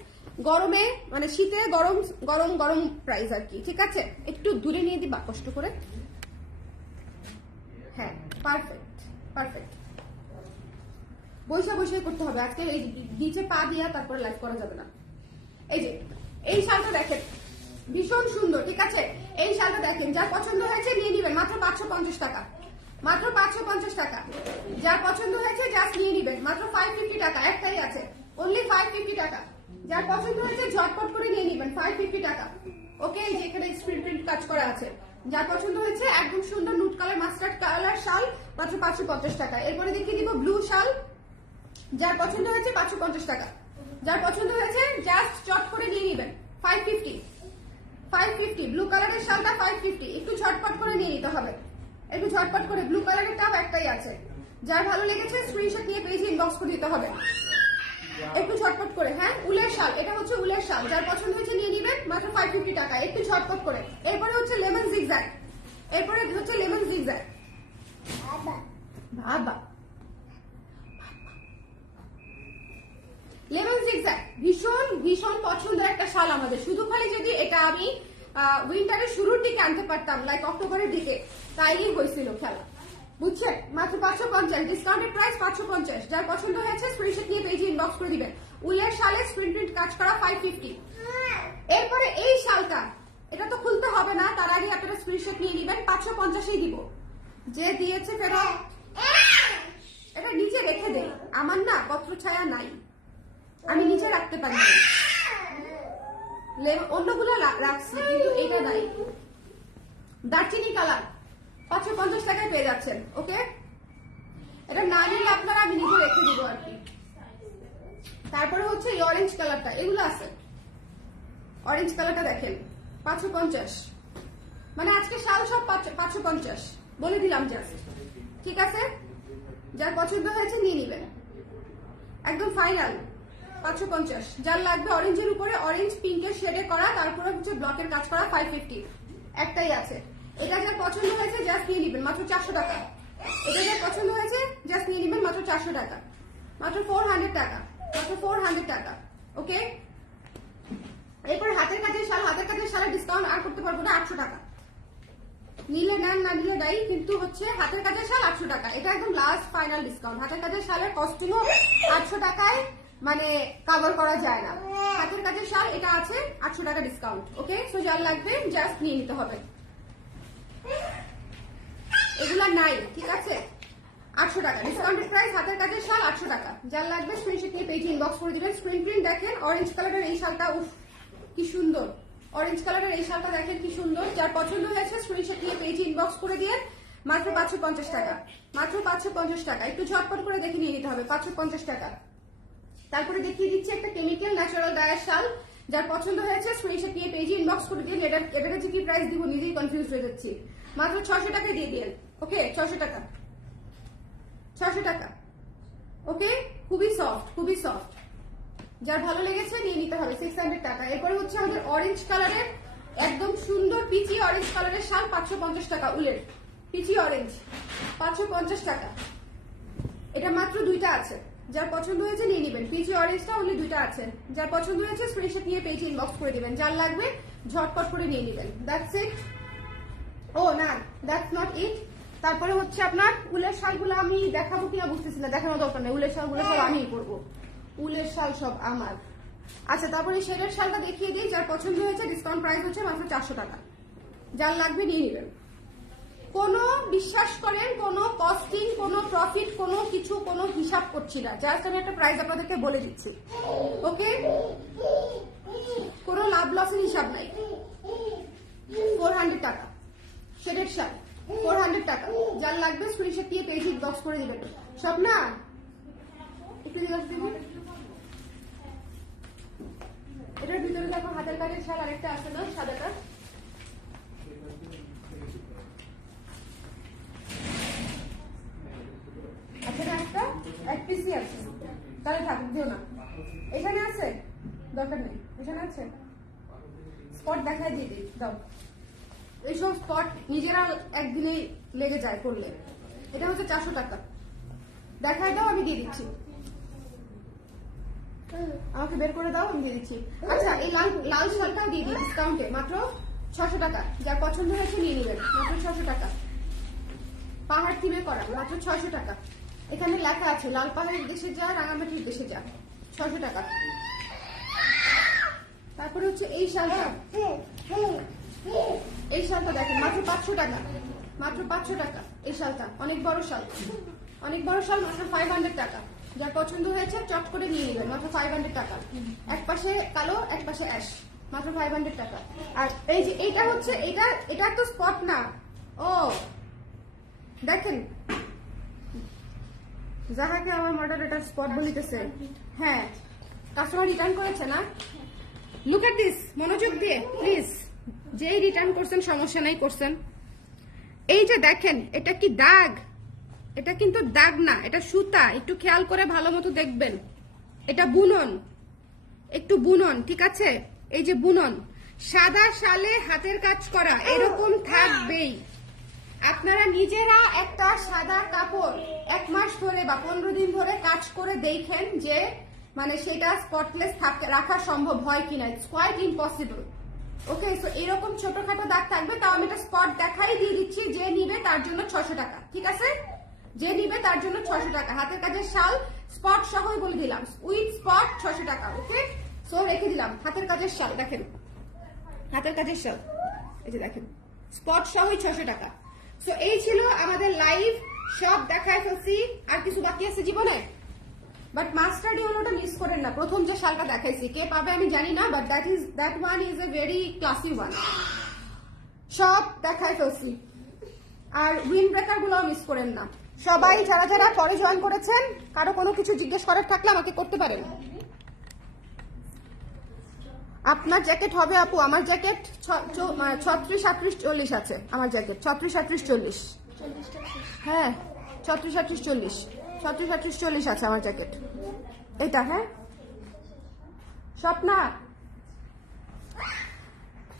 গরমে মানে শীতে গরম গরম গরম প্রাইস আর কি, ঠিক আছে। একটু দূরে নিয়ে দিবা কষ্ট করে। হ্যাঁ পারফেক্ট পারফেক্ট। বৈশা বৈশাই করতে হবে আজকে, এই নিচে পা দিয়া তারপরে লাইভ করা যাবে না। এই যে এই শালটা দেখেন ভীষণ সুন্দর, ঠিক আছে? এই শালটা দেখেন, যার পছন্দ হয়েছে নিয়ে নিবেন, মাত্র 550 টাকা, মাত্র 550 টাকা। যার পছন্দ হয়েছে জাস্ট নিয়ে নিবেন, মাত্র 550 টাকা, একটাই আছে, অনলি 550 টাকা। যার পছন্দ হয়েছে ঝটপট করে নিয়ে নিবেন, 550 টাকা। ওকে, এই যে এখানে স্ক্রিন প্রিন্ট কাজ করা আছে। যার পছন্দ হয়েছে একদম সুন্দর নুট কালার মাস্টার্ড কালার শাল, মাত্র 550 টাকা। এরপরে দেখিয়ে দিব ব্লু শাল, যার পছন্দ হয়েছে 550 টাকা। যার পছন্দ হয়েছে জাস্ট চট করে নিয়ে নিবেন, 550 550। ব্লু কালারের শালটা 550, একটু ঝটপট করে নিয়ে নিতে হবে, একটু ঝটপট করে। ব্লু কালারের টাও একটাই আছে, যার ভালো লেগেছে স্ক্রিনশট নিয়ে পেজে ইনবক্স করে দিতে হবে, একটু ঝটপট করে। হ্যাঁ, উলের শাল, এটা হচ্ছে উলের শাল, যার পছন্দ হয়েছে নিয়ে নিবেন, মাত্র 550 টাকা, একটু ঝটপট করে। এরপরে হচ্ছে লেমন জিগজ্যাগ, এরপরে হচ্ছে লেমন জিগজ্যাগ। বাবা লেমন জিগজ্যাগ ভীষণ ভীষণ পছন্দের একটা শাল আমাদের। শুধু খালি যদি এটা আমি উইন্টারের শুরুর দিকে আনতে পারতাম, লাইক অক্টোবরের দিকে, তাইলেই হয়েছিল খেলা, বুঝছেন? মাত্র 550, ডিসকাউন্টেড প্রাইস 550। যার পছন্দ হয়েছে স্ক্রিনশট নিয়ে পেজে ইনবক্স করে দিবেন। উলের শালে স্ক্রিন প্রিন্ট কাজ করা 550। এরপরে এই শালটা, এটা তো খুলতে হবে না, তার আগে আপনারা স্ক্রিনশট নিয়ে নিবেন, 550-এই দিব। যে দিয়েছে ফেরত, এটা নিচে রেখে দেই, আমার না পত্র ছায়া নাই, আমি নিচে রাখতে পারি না, অন্যগুলো রাখছি কিন্তু এটা নাই। দারচিনি কালার 550 টাকায় পেয়ে যাচ্ছেন। ওকে, এটা না নিলে আপনারা আমি নিজে রেখে দিব আর কি। তারপরে হচ্ছে এই অরেঞ্জ কালারটা, এগুলো আছে, অরেঞ্জ কালারটা দেখেন 550, মানে আজকে শাল সব 550 বলে দিলাম জাস্ট, ঠিক আছে? যার পছন্দ হয়েছে নিয়ে নিবেন, একদম ফাইনাল 550। যার লাগবে অরেঞ্জের উপরে অরেঞ্জ পিঙ্কের শেডে করা, তারপরে হচ্ছে ব্লকের কাজ করা 550, একটাই আছে। এটা যার পছন্দ হয়েছে জাস্ট নিয়ে নিবেন, মাত্র 400 টাকা। এটা যার পছন্দ হয়েছে জাস্ট নিয়ে নিবেন, মাত্র 400 টাকা, মাত্র 400 টাকা, মাত্র 400 টাকা। ওকে, এরপর হাতের কাজের শাল, হাতের কাজের শালের ডিসকাউন্ট আর করতে পারবো না, 800 টাকা। নিলে নেন, না নিলে নাই, কিন্তু হচ্ছে হাতের কাজের শাল 800 টাকা, এটা একদম লাস্ট ফাইনাল ডিসকাউন্ট। হাতের কাজের শালের কস্টিংও 800 টাকায় মানে কভার করা যায় না। হাতের কাজের শাল এটা আছে 800 টাকা ডিসকাউন্ট। ওকে, সো যার লাগবে জাস্ট নিয়ে নিতে হবে, এগুলা নাই, ঠিক আছে? 800 টাকা ডিসকাউন্টেড প্রাইস, হাতের কাজের শাল 800 টাকা। যার লাগবে স্ক্রিনশট নিয়ে পেজে ইনবক্স করে দিবেন। স্ক্রিন প্রিন্ট দেখেন, অরেঞ্জ কালারের এই শালটা, উফ কি সুন্দর, অরেঞ্জ কালারের এই শালটা দেখেন কি সুন্দর। যার পছন্দ হয়েছে স্ক্রিনশট নিয়ে পেজে ইনবক্স করে দিয়ে, মাত্র 550 টাকা, মাত্র 550 টাকা। একটু ঝটপট করে দেখে নিয়ে নিতে হবে, 550 টাকা। তারপরে দেখিয়ে দিচ্ছি একটা কেমিক্যাল ন্যাচারাল ডায়ার শাল, যার পছন্দ হয়েছে স্ক্রিনশট নিয়ে পেজে ইনবক্স করে দিয়ে। এটা হচ্ছে কি প্রাইস দিব নিজেই কনফিউজ হয়ে যাচ্ছি, মাত্র 600 টাকায় দিয়ে দিন। ওকে, 600 টাকা, 600 টাকা। ওকে, খুবই সফট, খুবই সফট, যার ভালো লেগেছে নিয়ে নিতে হবে, 600 টাকা। এরপরে হচ্ছে আমাদের অরেঞ্জ কালারের একদম সুন্দর পিচি অরেঞ্জ কালারের শাল, 550 টাকা, উলের পিচি অরেঞ্জ 550 টাকা। এটা মাত্র দুইটা আছে, যার পছন্দ হয়েছে নিয়ে নিবেন। পিচি অরেঞ্জটা অনলি দুইটা আছে, যার পছন্দ হয়েছে স্ক্রিনশট নিয়ে পেজে ইনবক্স করে দিবেন। যার লাগবে ঝটপট করে নিয়ে নিবেন, দ্যাটস ইট। ও না, দ্যাটস নট ইট। তারপরে হচ্ছে আপনার উলের শালগুলো আমি দেখাবো কিনা বুঝতেছি না, দেখানোর দরকার নেই, উলের শালগুলো সব আমিই করবো, উলের শাল সব আমার। আচ্ছা, তারপরে শেডের শালটা দেখিয়ে দিই, যার পছন্দ হয়েছে ডিসকাউন্ট প্রাইস হচ্ছে মাত্র 400 টাকা। যার লাগবে নিয়ে নিবেন। কোনো বিশ্বাস করেন, কোনো কস্টিং, কোনো প্রফিট, কোনো কিছু, কোনো হিসাব করছি না, জাস্ট আমি একটা প্রাইস আপনাদেরকে বলে দিচ্ছি। ওকে, কোনো লাভ লসের হিসাব নাই। 400 টাকা শেডের শাল, 400 টাকা। যার লাগবে স্ক্রিনশট দিয়ে পেজ ইনবক্স করে দিবেন। সব না একটু জিজ্ঞাসা দিবেন। এটার ভিতরে দেখো হাতের কাজের শাল আরেকটা আছে না, সাদাটা, এখানে একটা এক পিসি আছে, তাহলে থাকুক, দিও না। এখানে আছে, দরকার নেই, এখানে আছে, স্পট দেখায় দিয়ে দিই, দাও। এইসব স্পট নিজেরা একদিনেই লেগে যায় করলে। এটা হচ্ছে 400 টাকা, দেখায় দাও, আমি দিয়ে দিচ্ছি, আমাকে বের করে দাও, আমি দিয়ে দিচ্ছি। আচ্ছা, এই লাল শালটাও দিয়ে দিই ডিসকাউন্টে, মাত্র 600 টাকা। যার পছন্দ হয়েছে নিয়ে নেবেন, মাত্র 600 টাকা। পাহাড় থিমে করা, মাত্র 600 টাকা। এখানে লেখা আছে লাল পাহাড়ের দেশে যা, রাঙামাটির দেশে যা, 600 টাকা। তারপরে হচ্ছে এই শালটা, এই শালটা দেখেন মাত্র 500 টাকা, মাত্র 500 টাকা। এই শালটা অনেক বড় শাল, অনেক বড় শাল, মাত্র 500 টাকা। যার পছন্দ হয়েছে চট করে নিয়ে নেবেন, মাত্র 500 টাকা। এক পাশে কালো, এক পাশে অ্যাশ, মাত্র 500 টাকা। আর এই যে এটা হচ্ছে, এটা তো স্পট না, ও দেখেন যাহাকে আমার মডারেটর স্পট বলিতেছে। হ্যাঁ, কাস্টমার রিটার্ন করেছে না? লুক এট দিস, মনোযোগ দিয়ে প্লিজ। যেই রিটার্ন করছেন সমস্যা নাই, করছেন। এই যে দেখেন, এটা কি দাগ? এটা কিন্তু দাগ না, এটা সুতা। একটু খেয়াল করে ভালো মতো দেখবেন। এটা বুনন, একটু বুনন, ঠিক আছে? এই যে বুনন, সাদা শালে হাতের কাজ করা, এরকম থাকবেই। আপনারা নিজেরা একটা সাদা কাপড় 1 মাস ধরে বা 15 দিন ধরে কাজ করে দেখেন যে মানে সেটা স্পটলেস রাখা সম্ভব হয় কিনা। It's quite impossible. Okay, so এরকম ছোটখাটো দাগ থাকবে, তাও আমি একটা স্পট দেখাই দিয়ে দিচ্ছি। যে নিবে তার জন্য 600 টাকা, ঠিক আছে? যে নিবে তার জন্য 600 টাকা। হাতের কাজের শাল স্পট সহই বলে দিলাম, উইথ স্পট 600 টাকা। ওকে, সো রেখে দিলাম হাতের কাজের শাল। দেখেন হাতের কাজের শাল, এই যে দেখেন স্পট সহই 600 টাকা। সো এই ছিল আমাদের লাইভ, সব দেখায় ফেলছি। আর কিছু বাকি আছে জীবনে, বাট মাস্টার ডিওলোটা মিস করেন না। প্রথম যে শালটা দেখাইছি, কে পাবে আমি জানি না, but that one is a very classy one. সব দেখায় ফেলছি। আর উইন্ড ব্রেকার গুলো মিস করেন না। সবাই যারা যারা পরে জয়েন করেছেন, কারো কোনো কিছু জিজ্ঞেস করার থাকলে আমাকে করতে পারেন। আপনার জ্যাকেট হবে আপু? আমার জ্যাকেট 36, 38, 40 আছে। আমার জ্যাকেট 36, 38, 40। হ্যাঁ, 36, 38, 40, 36, 38, 40 আছে আমার জ্যাকেট। এটা হ্যাঁ, স্বপ্না।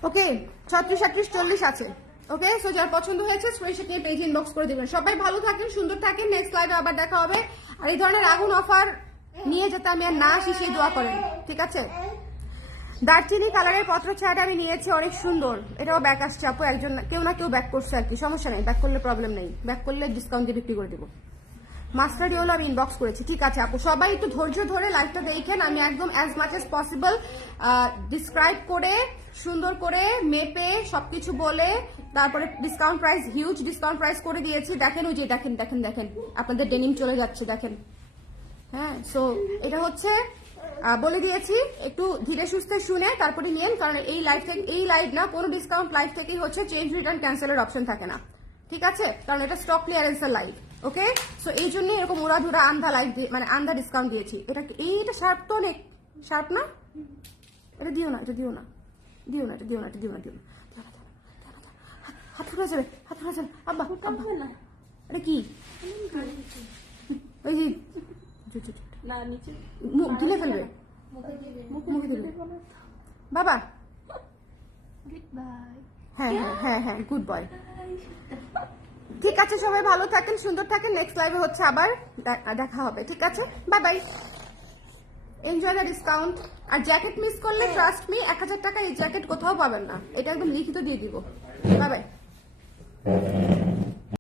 ওকে, 36, 38, 40 আছে। ওকে, সো যার পছন্দ হয়েছে স্ক্রিনশট নিয়ে পেজ ইনবক্স করে দিবেন। সবাই ভালো থাকেন, সুন্দর থাকেন। নেক্সট লাইভে আবার দেখা হবে। আর এই ধরনের আগুন অফার নিয়ে যেতে আমি আর না আসি সেই দোয়া করেন, ঠিক আছে? দারচিনি কালারের পত্র ছায়াটা আমি নিয়েছি, অনেক সুন্দর। এটাও ব্যাক আসছে আপু, একজন কেউ না কেউ ব্যাক করছে আর কি, সমস্যা নেই। ব্যাক করলে প্রবলেম নেই, ব্যাক করলে ডিসকাউন্ট দিয়ে বিক্রি করে দিব। মাস্টার ডিওলো আমি ইনবক্স করেছি, ঠিক আছে আপু? সবাই একটু ধৈর্য ধরে লাইভটা দেখেন। আমি একদম as much S possible describe করে, সুন্দর করে মেপে সবকিছু বলে, তারপরে discount price, huge discount price করে দিয়েছি। দেখেন ওই যে দেখেন দেখেন দেখেন, আপনাদের ডেনিম চলে যাচ্ছে দেখেন। হ্যাঁ, সো এটা হচ্ছে বলে দিয়েছি, একটু ধীরে সুস্থে শুনে তারপরে নিয়েন। কারণ এই লাইভ থেকে, এই লাইভ না, কোনো ডিসকাউন্ট লাইভ থেকেই হচ্ছে চেঞ্জ রিটার্ন ক্যান্সেলের অপশন থাকে না, ঠিক আছে? কারণ এটা স্টক ক্লিয়ারেন্সের লাইভ। ওকে, সো এই জন্য এরকম উড়াধুরা আন্ধা লাইভ মানে আন্ধা ডিসকাউন্ট দিয়েছি। এটা এইটা শার্প তো অনেক শার্প না, এটা দিও না, এটা দিও না, দিও না, এটা দিও না, এটা দিও না, দিও না, হাত ফুটে যাবে, হাত ফুটে যাবে। আব্বা আব্বা না, এটা কি? ওই যে না, নিচে মুখ দিলে ফেলবে, মুখে দিলে বাবা। হ্যাঁ হ্যাঁ হ্যাঁ হ্যাঁ, গুড বয়। ঠিক আছে, সবাই ভালো থাকেন, সুন্দর থাকেন। নেক্সট লাইভে হচ্ছে আবার দেখা হবে, ঠিক আছে? Bye bye, enjoy the discount. আর জ্যাকেট মিস করলে ট্রাস্ট মি, 1000 টাকা এই জ্যাকেট কোথাও পাবেন না। এটা একদম লিখিত দিয়ে দিব। Bye bye.